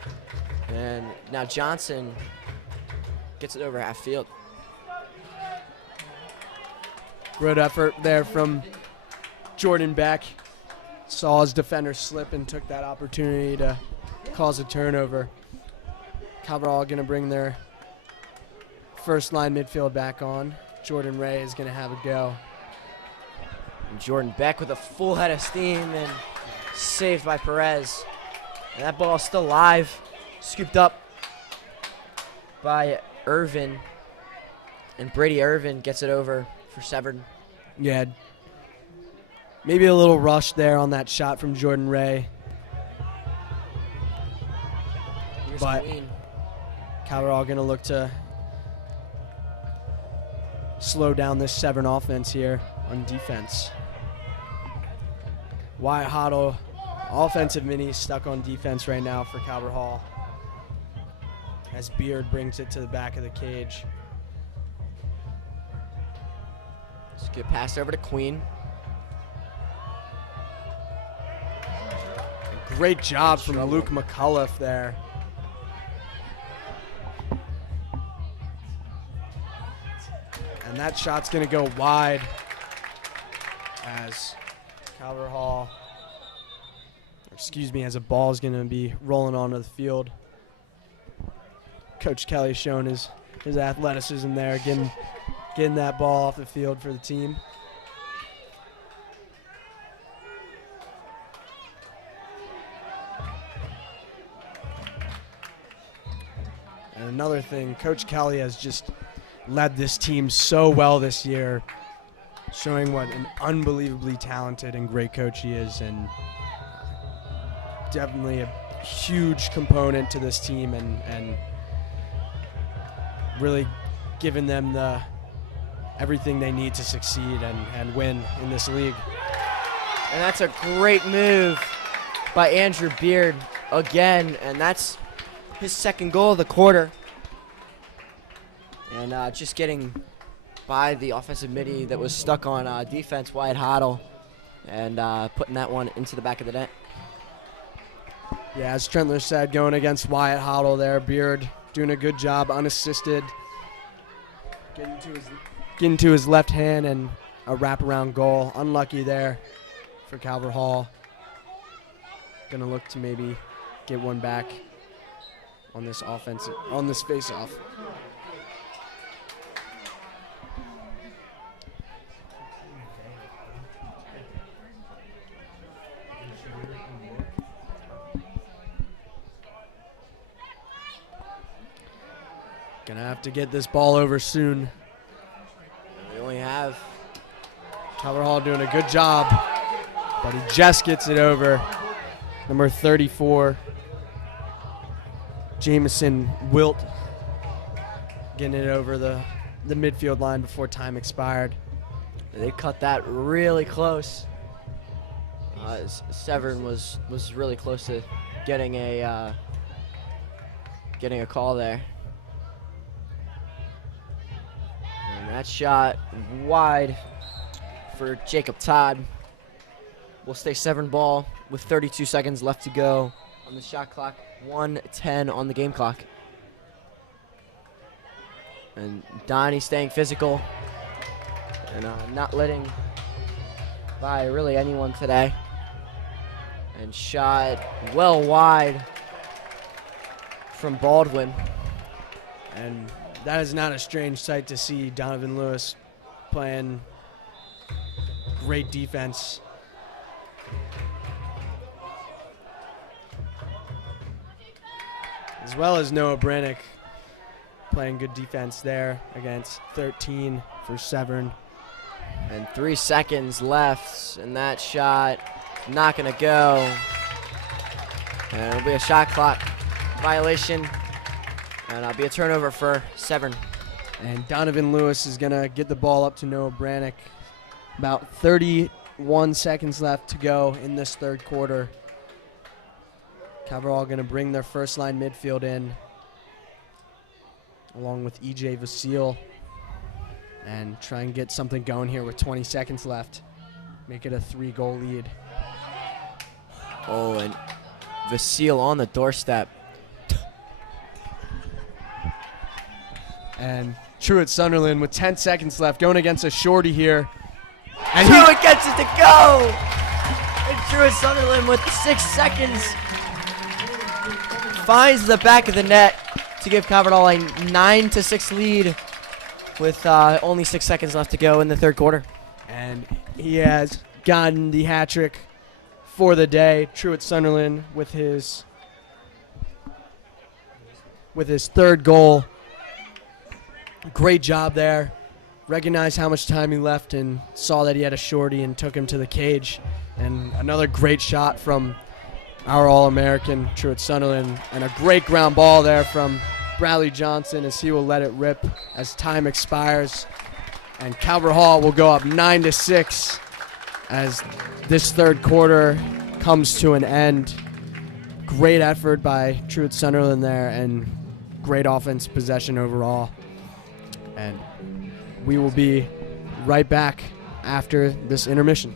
And now Johnson gets it over half field. Great effort there from Jordan Beck. Saw his defender slip and took that opportunity to cause a turnover. Calvert Hall going to bring their first line midfield back on. Jordan Ray is going to have a go. And Jordan Beck with a full head of steam and saved by Perez. And that ball's still live, scooped up by Irvin. And Brady Irvin gets it over for Severn. Yeah, maybe a little rush there on that shot from Jordan Ray. Here's But Queen. Calvert Hall going to look to slow down this Severn offense here on defense. Wyatt Hoddle, offensive mini, stuck on defense right now for Calvert Hall as Beard brings it to the back of the cage. Let's get passed over to Queen. Great job from Luke McCullough there. And that shot's going to go wide as Calvert Hall, as a ball is going to be rolling onto the field. Coach Kelly showing his athleticism there, getting that ball off the field for the team. And another thing, Coach Kelly has just led this team so well this year, showing what an unbelievably talented and great coach he is, and definitely a huge component to this team, and really giving them everything they need to succeed and win in this league. And that's a great move by Andrew Beard again, and that's his second goal of the quarter. And just getting by the offensive midi that was stuck on defense, Wyatt Hoddle, and putting that one into the back of the net. Yeah, as Trentler said, going against Wyatt Hoddle there, Beard doing a good job, unassisted, getting to his left hand, and a wraparound goal. Unlucky there for Calvert Hall. Gonna look to maybe get one back on this offense, on this face-off. Gonna have to get this ball over soon. We only have Calvert Hall doing a good job, but he just gets it over. Number 34, Jameson Wilt, getting it over the midfield line before time expired. They cut that really close. Severn was really close to getting a call there. And that shot wide for Jacob Todd. Will stay Severn ball with 32 seconds left to go on the shot clock. 1:10 on the game clock. And Donnie staying physical and not letting by really anyone today. And shot well wide from Baldwin. And that is not a strange sight to see. Donovan Lewis playing great defense. As well as Noah Brannick playing good defense there against 13 for Severn. And 3 seconds left, and that shot not going to go. And it'll be a shot clock violation, and it'll be a turnover for Severn. And Donovan Lewis is going to get the ball up to Noah Brannick. About 31 seconds left to go in this third quarter. Calvert Hall going to bring their first line midfield in, along with E.J. Vasile, and try and get something going here with 20 seconds left. Make it a 3-goal lead. Oh, and Vasile on the doorstep. And Truett Sunderland with 10 seconds left, going against a shorty here. And Truett gets it to go! And Truett Sunderland with 6 seconds finds the back of the net to give Calvert Hall a 9-6 lead with only 6 seconds left to go in the third quarter. And he has gotten the hat trick for the day. Truett Sunderland with his third goal. Great job there. Recognized how much time he left and saw that he had a shorty and took him to the cage. And another great shot from our All-American, Truett Sunderland. And a great ground ball there from Bradley Johnson as he will let it rip as time expires. And Calvert Hall will go up 9-6 as this third quarter comes to an end. Great effort by Truett Sunderland there and great offense possession overall. And we will be right back after this intermission.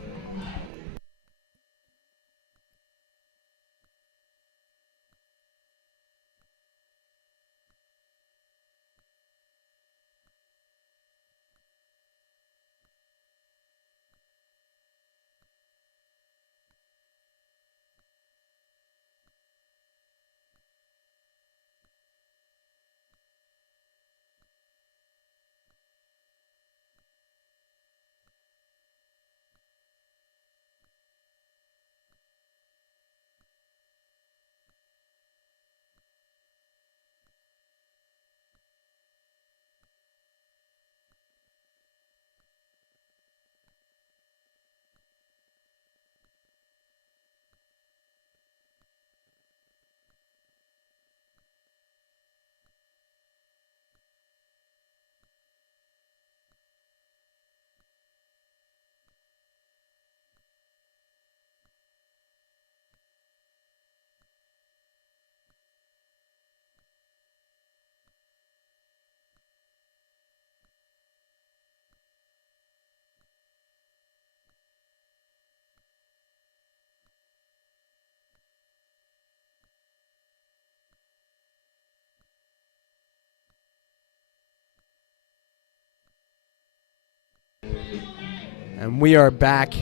And we are back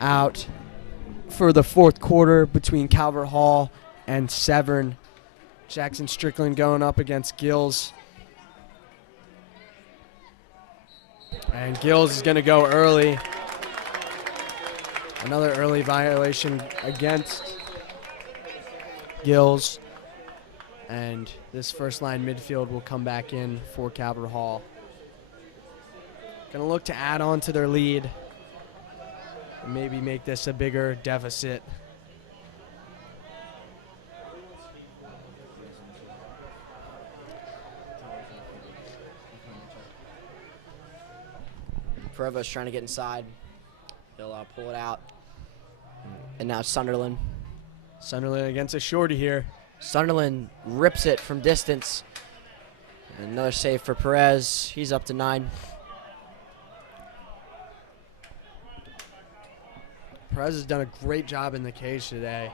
out for the fourth quarter between Calvert Hall and Severn. Jackson Strickland going up against Gills. And Gills is going to go early. Another early violation against Gills. And this first line midfield will come back in for Calvert Hall. Going to look to add on to their lead and maybe make this a bigger deficit. Provost trying to get inside. He'll pull it out. And now Sunderland. Sunderland against a shorty here. Sunderland rips it from distance. And another save for Perez. He's up to 9. Perez has done a great job in the cage today,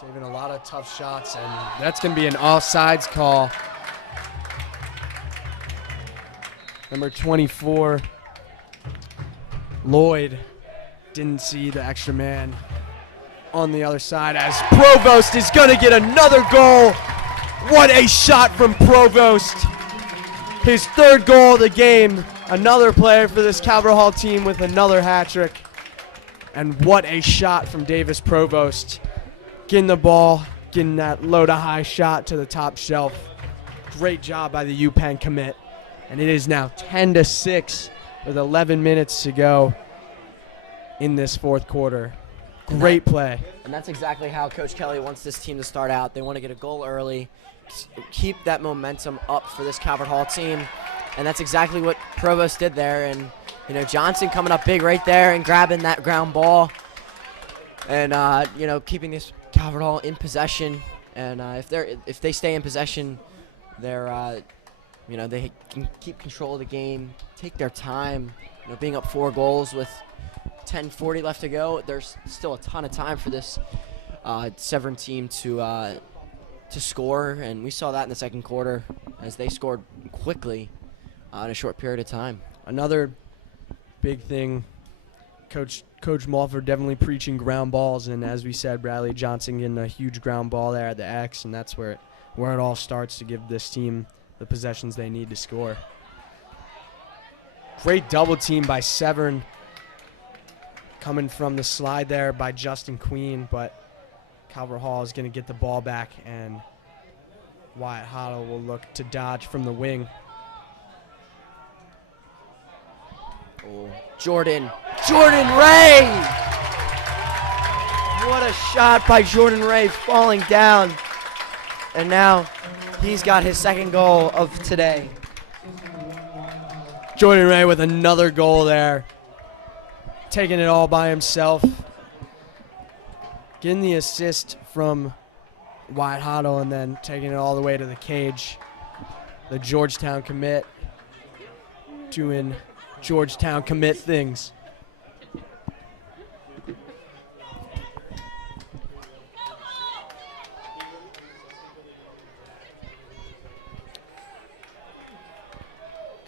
saving a lot of tough shots, and that's going to be an offsides call. Number 24, Lloyd, didn't see the extra man on the other side as Provost is going to get another goal. What a shot from Provost. His third goal of the game. Another player for this Calvert Hall team with another hat trick. And what a shot from Davis Provost. Getting the ball, getting that low to high shot to the top shelf. Great job by the UPenn commit. And it is now 10-6 with 11 minutes to go in this fourth quarter. Great play. And that's exactly how Coach Kelly wants this team to start out. They want to get a goal early, keep that momentum up for this Calvert Hall team. And that's exactly what Provost did there. And you know, Johnson coming up big right there and grabbing that ground ball and, you know, keeping this Calvert Hall in possession. And if they stay in possession, they're, you know, they can keep control of the game, take their time. You know, being up 4 goals with 10:40 left to go, there's still a ton of time for this Severn team to score. And we saw that in the second quarter as they scored quickly in a short period of time. Another big thing, Coach Mulford definitely preaching ground balls, and as we said, Bradley Johnson getting a huge ground ball there at the X, and that's where it all starts to give this team the possessions they need to score. Great double team by Severn coming from the slide there by Justin Queen, but Calvert Hall is going to get the ball back, and Wyatt Hoddle will look to dodge from the wing. Oh, Jordan Ray! What a shot by Jordan Ray, falling down. And now he's got his second goal of today. Jordan Ray with another goal there. Taking it all by himself. Getting the assist from Wyatt Hoddle and then taking it all the way to the cage. The Georgetown commit doing Georgetown commit things.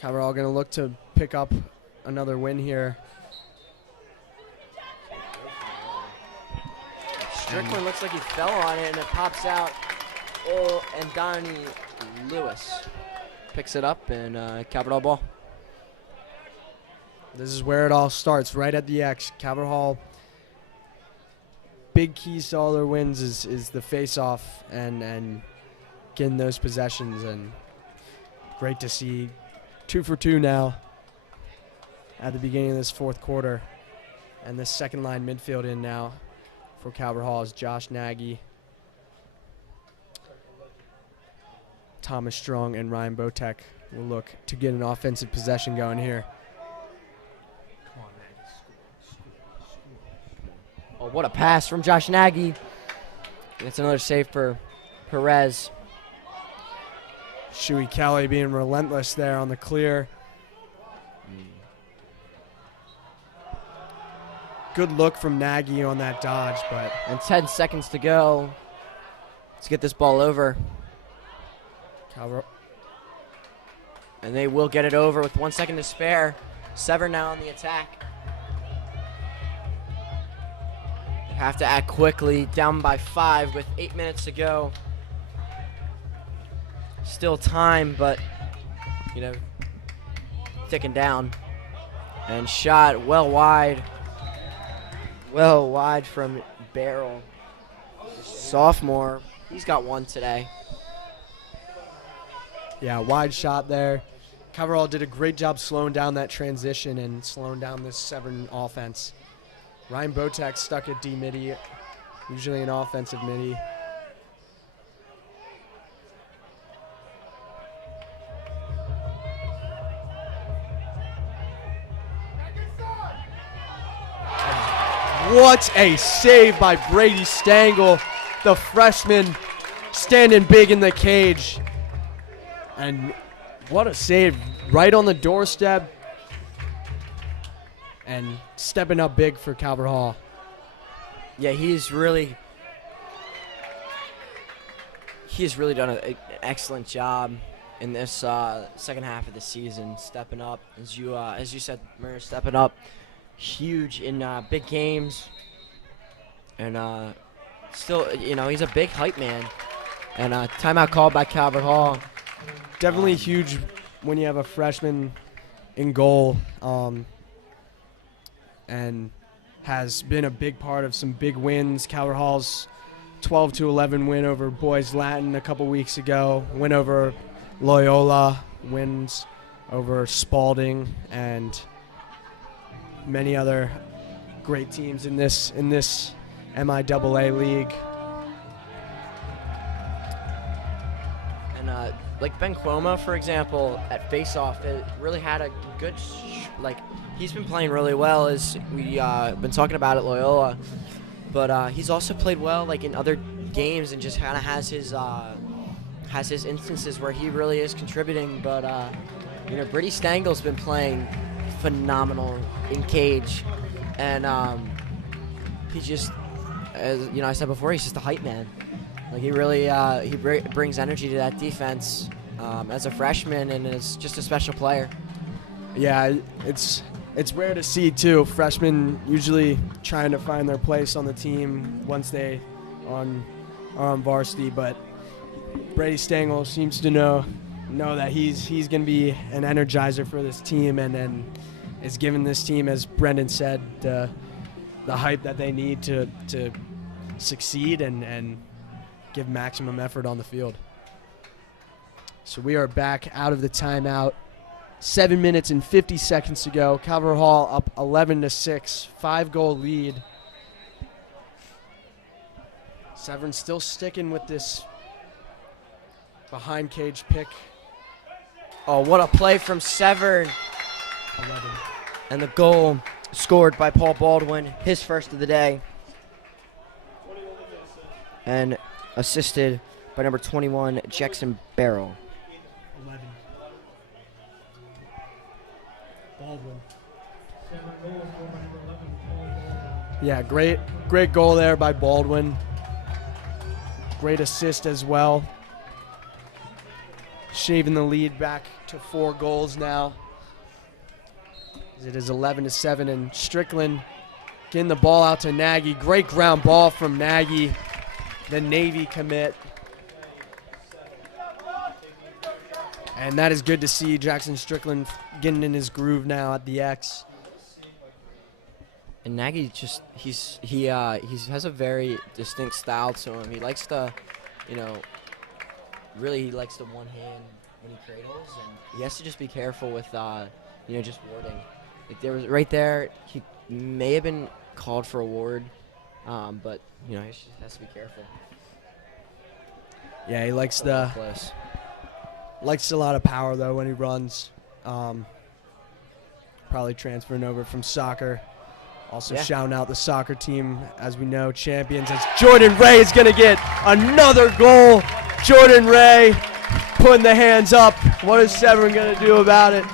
Calvert Hall going to look to pick up another win here. Strickland looks like he fell on it, and it pops out. Oh, and Donnie Lewis picks it up, and Calvert Hall ball. This is where it all starts, right at the X. Calvert Hall, big keys to all their wins is the faceoff and getting those possessions. And great to see 2 for 2 now at the beginning of this fourth quarter. And this second line midfield in now for Calvert Hall is Josh Nagy, Thomas Strong, and Ryan Botek will look to get an offensive possession going here. Oh, what a pass from Josh Nagy. That's another save for Perez. Shuey Kelly being relentless there on the clear. Good look from Nagy on that dodge, but And 10 seconds to go. Let's get this ball over. And they will get it over with 1 second to spare. Severn now on the attack. have to act quickly. Down by 5 with 8 minutes to go. Still time, but, you know, ticking down. And shot well wide. Well wide from Barrel. Sophomore. He's got one today. Yeah, wide shot there. Calvert Hall did a great job slowing down that transition and slowing down this Severn offense. Ryan Botek stuck at D midi, usually an offensive midi. What a save by Brady Stengel, the freshman standing big in the cage. And what a save, right on the doorstep and stepping up big for Calvert Hall. Yeah, he's really done an excellent job in this second half of the season, stepping up, as you said, Murray, stepping up huge in big games, and still, you know, he's a big hype man. And timeout called by Calvert Hall. Definitely huge when you have a freshman in goal, and has been a big part of some big wins. Calvert Hall's 12-11 win over Boys Latin a couple weeks ago, win over Loyola, wins over Spalding, and many other great teams in this MIAA league. And like Ben Cuomo, for example, at faceoff, it really had a good he's been playing really well, as we been talking about at Loyola, but he's also played well like in other games and just kind of has his instances where he really is contributing. But you know, Brady Stengel's been playing phenomenal in cage, and he just, as you know, I said before, he's just a hype man. Like he really brings energy to that defense as a freshman, and is just a special player. Yeah, it's rare to see too. Freshmen usually trying to find their place on the team once they are on varsity, but Brady Stengel seems to know that he's going to be an energizer for this team, and is giving this team, as Brendan said, the hype that they need to succeed and give maximum effort on the field. So we are back out of the timeout. 7 minutes and 50 seconds to go. Calvert Hall up 11-6, 5-goal lead. Severn still sticking with this behind cage pick. Oh, what a play from Severn. 11. And the goal scored by Paul Baldwin, his first of the day. And assisted by number 21, Jackson Barrel. 11. Baldwin. Yeah, great goal there by Baldwin. Great assist as well. Shaving the lead back to 4 goals now. It is 11-7, and Strickland getting the ball out to Nagy. Great ground ball from Nagy, the Navy commit. And that is good to see Jackson Strickland getting in his groove now at the X. And Nagy just he has a very distinct style to him. He likes to, you know, really he likes to one hand when he cradles, and he has to just be careful with you know, just warding. Like there was right there, he may have been called for a ward, but you know, he just has to be careful. Yeah, he likes Close. likes a lot of power though when he runs. Probably transferring over from soccer. Also shouting out the soccer team, as we know, champions, as Jordan Ray is going to get another goal. Jordan Ray putting the hands up. What is Severn going to do about it?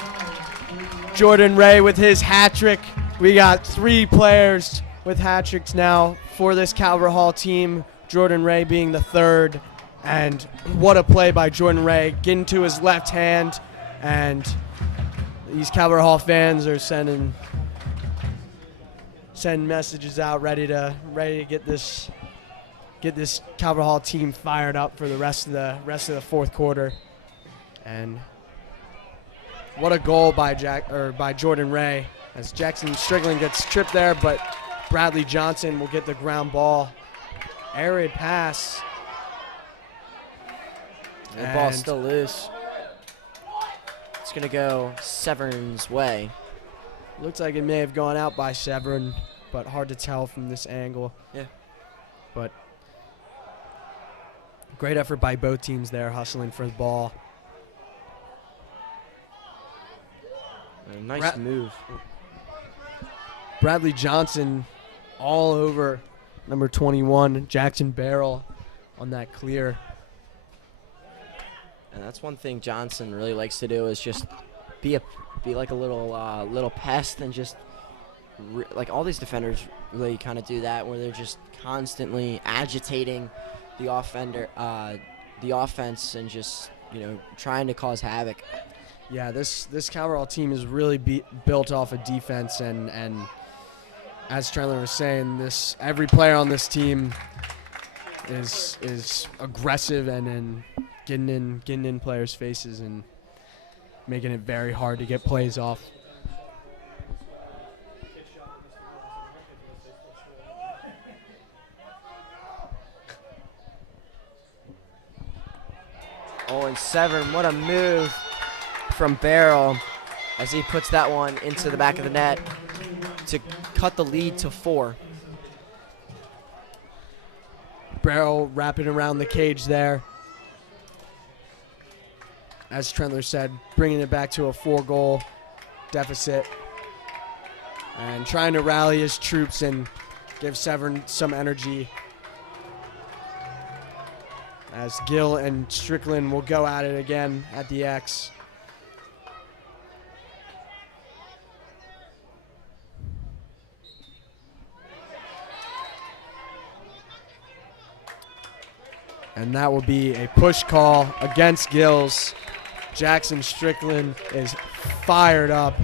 Jordan Ray with his hat trick. We got 3 players with hat tricks now for this Calvert Hall team. Jordan Ray being the 3rd. And what a play by Jordan Ray, getting to his left hand. And these Calvert Hall fans are sending send messages out, ready to get this Calvert Hall team fired up for the rest of the fourth quarter. And what a goal by Jordan Ray, as Jackson Strickland gets tripped there, but Bradley Johnson will get the ground ball. Arid pass. The ball's still loose. It's going to go Severn's way. Looks like it may have gone out by Severn, but hard to tell from this angle. Yeah. But great effort by both teams there, hustling for the ball. A nice move. Bradley Johnson all over number 21, Jackson Barrel, on that clear. And that's one thing Johnson really likes to do, is just be like a little pest, and just like all these defenders really kind of do that, where they're just constantly agitating the offense, and just trying to cause havoc. Yeah, this Calvert Hall team is really built off of defense, and as Trendler was saying, every player on this team is aggressive and getting in players' faces and making it very hard to get plays off. Oh, and Severn, what a move from Barrel, as he puts that one into the back of the net to cut the lead to 4. Barrel wrapping around the cage there. As Trendler said, bringing it back to a 4-goal deficit and trying to rally his troops and give Severn some energy, as Gill and Strickland will go at it again at the X. And that will be a push call against Gills. Jackson Strickland is fired up.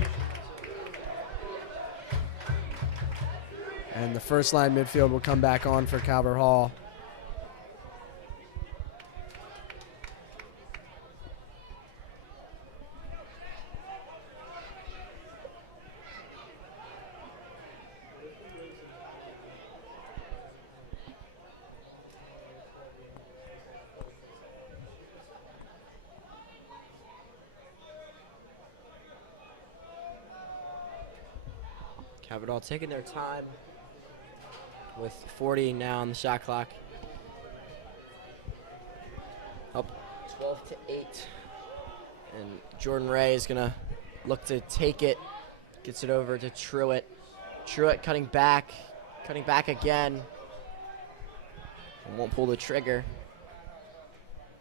And the first line midfield will come back on for Calvert Hall. Calvert Hall taking their time with 40 now on the shot clock. Up 12-8. And Jordan Ray is going to look to take it. Gets it over to Truitt. Truitt cutting back again. And won't pull the trigger.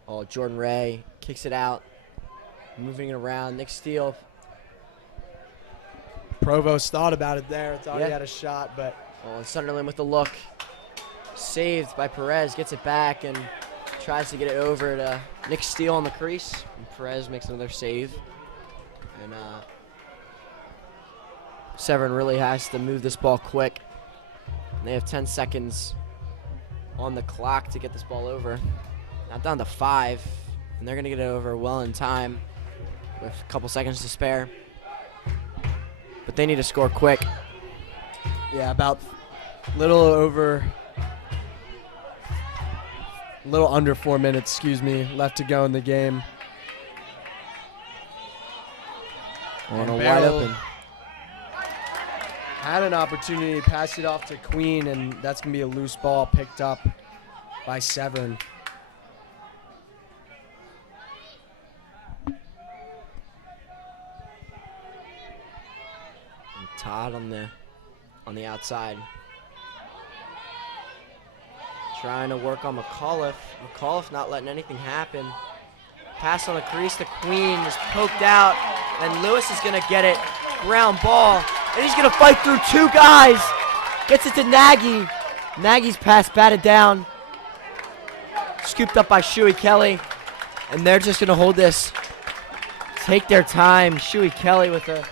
Oh, Jordan Ray kicks it out. Moving it around. Nick Steele. Provost thought about it there. Thought he had a shot, but... Oh, and Sunderland with the look. Saved by Perez. Gets it back and tries to get it over to Nick Steele on the crease. And Perez makes another save. And Severn really has to move this ball quick. And they have 10 seconds on the clock to get this ball over. Now down to 5. And they're going to get it over well in time with a couple seconds to spare. But they need to score quick. Yeah, about a little under 4 minutes, left to go in the game. On a wide Barrel open. Had an opportunity, passed it off to Queen, and that's going to be a loose ball picked up by Severn. Todd on the outside. Trying to work on McAuliffe. McAuliffe not letting anything happen. Pass on the crease. The Queen is poked out. And Lewis is going to get it. Ground ball. And he's going to fight through 2 guys. Gets it to Nagy. Nagy's pass batted down. Scooped up by Shuey Kelly. And they're just going to hold this. Take their time. Shuey Kelly with a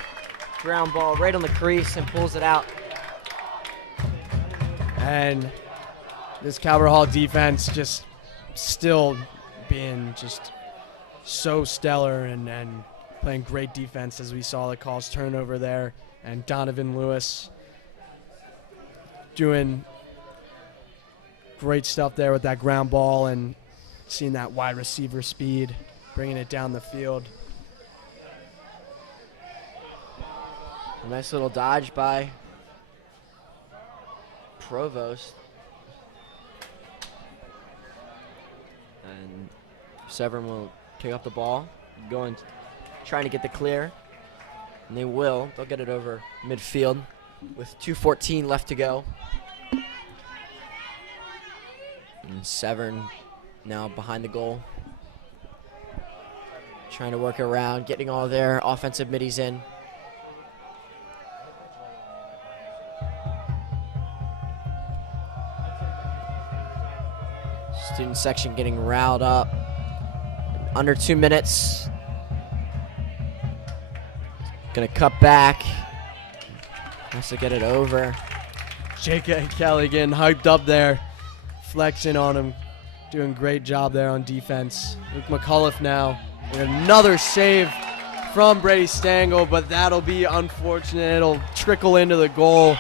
ground ball right on the crease and pulls it out. And this Calvert Hall defense just still being just so stellar and playing great defense, as we saw the cause turnover there. And Donovan Lewis doing great stuff there with that ground ball and seeing that wide receiver speed, bringing it down the field. A nice little dodge by Provost. And Severn will pick up the ball, going, trying to get the clear. And they will. They'll get it over midfield with 2:14 left to go. And Severn now behind the goal, trying to work around, getting all their offensive middies in. Student section getting riled up. Under 2 minutes. Gonna cut back. Has to get it over. J.K. Kelly getting hyped up there, flexing on him, doing a great job there on defense. Luke McCullough now with another save from Brady Stengel, but that'll be unfortunate. It'll trickle into the goal.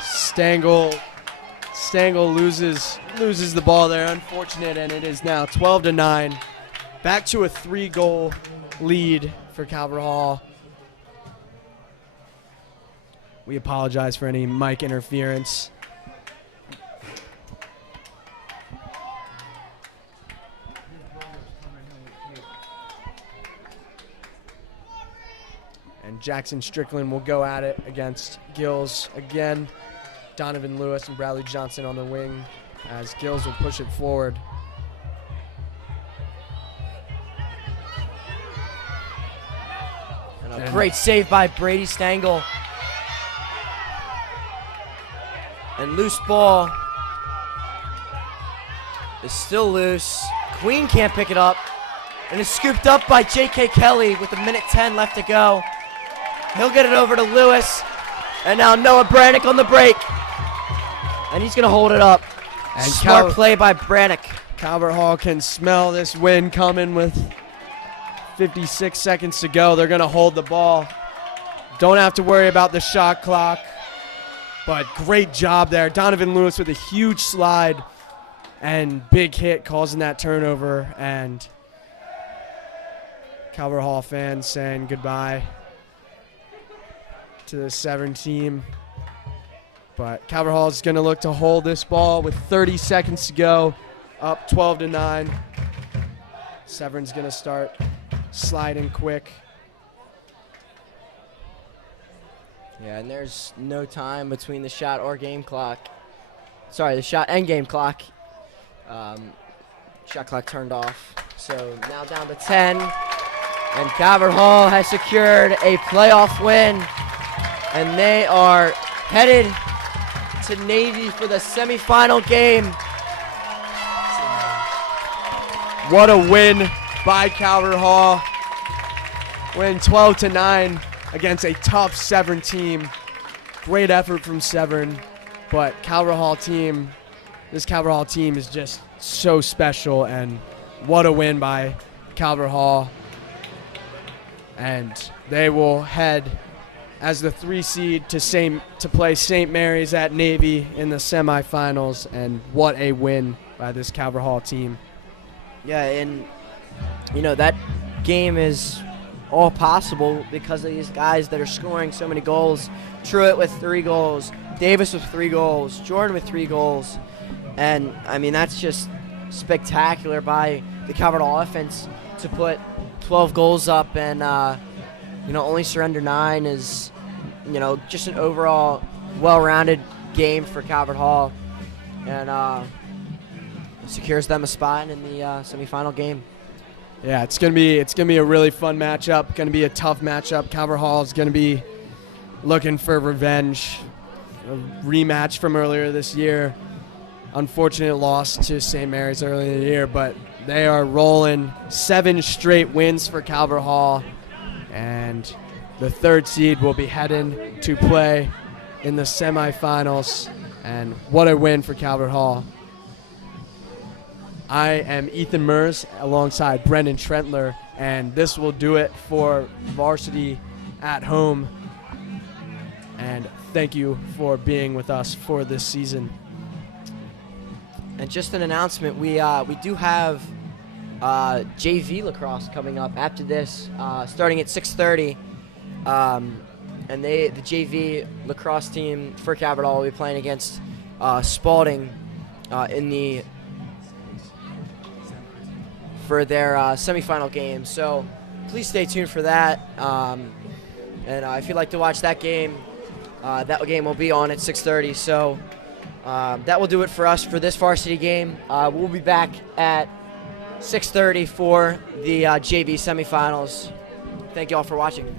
Stengel loses the ball there, unfortunate, and it is now 12-9. Back to a 3-goal lead for Calvert Hall. We apologize for any mic interference. And Jackson Strickland will go at it against Gills again. Donovan Lewis and Bradley Johnson on the wing as Gills will push it forward. And a great save by Brady Stengel. And loose ball is still loose. Queen can't pick it up. And it's scooped up by J.K. Kelly with 1:10 left to go. He'll get it over to Lewis. And now Noah Brannick on the break. And he's going to hold it up. And Smart play by Brannick. Calvert Hall can smell this win coming with 56 seconds to go. They're going to hold the ball. Don't have to worry about the shot clock. But great job there. Donovan Lewis with a huge slide and big hit causing that turnover. And Calvert Hall fans saying goodbye to the Severn team. But Calvert Hall is going to look to hold this ball with 30 seconds to go, up 12-9. Severn's going to start sliding quick. Yeah, and there's no time between the shot or game clock. Sorry, the shot and game clock. Shot clock turned off. So now down to 10. And Calvert Hall has secured a playoff win. And they are headed to Navy for the semifinal game. What a win by Calvert Hall. Win 12-9 against a tough Severn team. Great effort from Severn, but this Calvert Hall team is just so special, and what a win by Calvert Hall. And they will head as the 3 seed to play St. Mary's at Navy in the semifinals, and what a win by this Calvert Hall team. Yeah, and that game is all possible because of these guys that are scoring so many goals. Truitt with 3 goals, Davis with 3 goals, Jordan with 3 goals. And, that's just spectacular by the Calvert Hall offense to put 12 goals up and, only surrender 9 is, just an overall well-rounded game for Calvert Hall. And it secures them a spot in the semifinal game. Yeah, it's gonna be a really fun matchup. Gonna be a tough matchup. Calvert Hall is gonna be looking for revenge, a rematch from earlier this year. Unfortunate loss to St. Mary's earlier in the year, but they are rolling 7 straight wins for Calvert Hall, and the 3rd seed will be heading to play in the semifinals, and what a win for Calvert Hall. I am Ethan Mers alongside Brendan Trentler, and this will do it for Varsity at home. And thank you for being with us for this season. And just an announcement, we do have JV lacrosse coming up after this, starting at 6:30. And the JV lacrosse team for Calvert Hall will be playing against Spalding for their semifinal game. So please stay tuned for that. And if you'd like to watch that game will be on at 6:30. So that will do it for us for this varsity game. We'll be back at 6:30 for the JV semifinals. Thank you all for watching.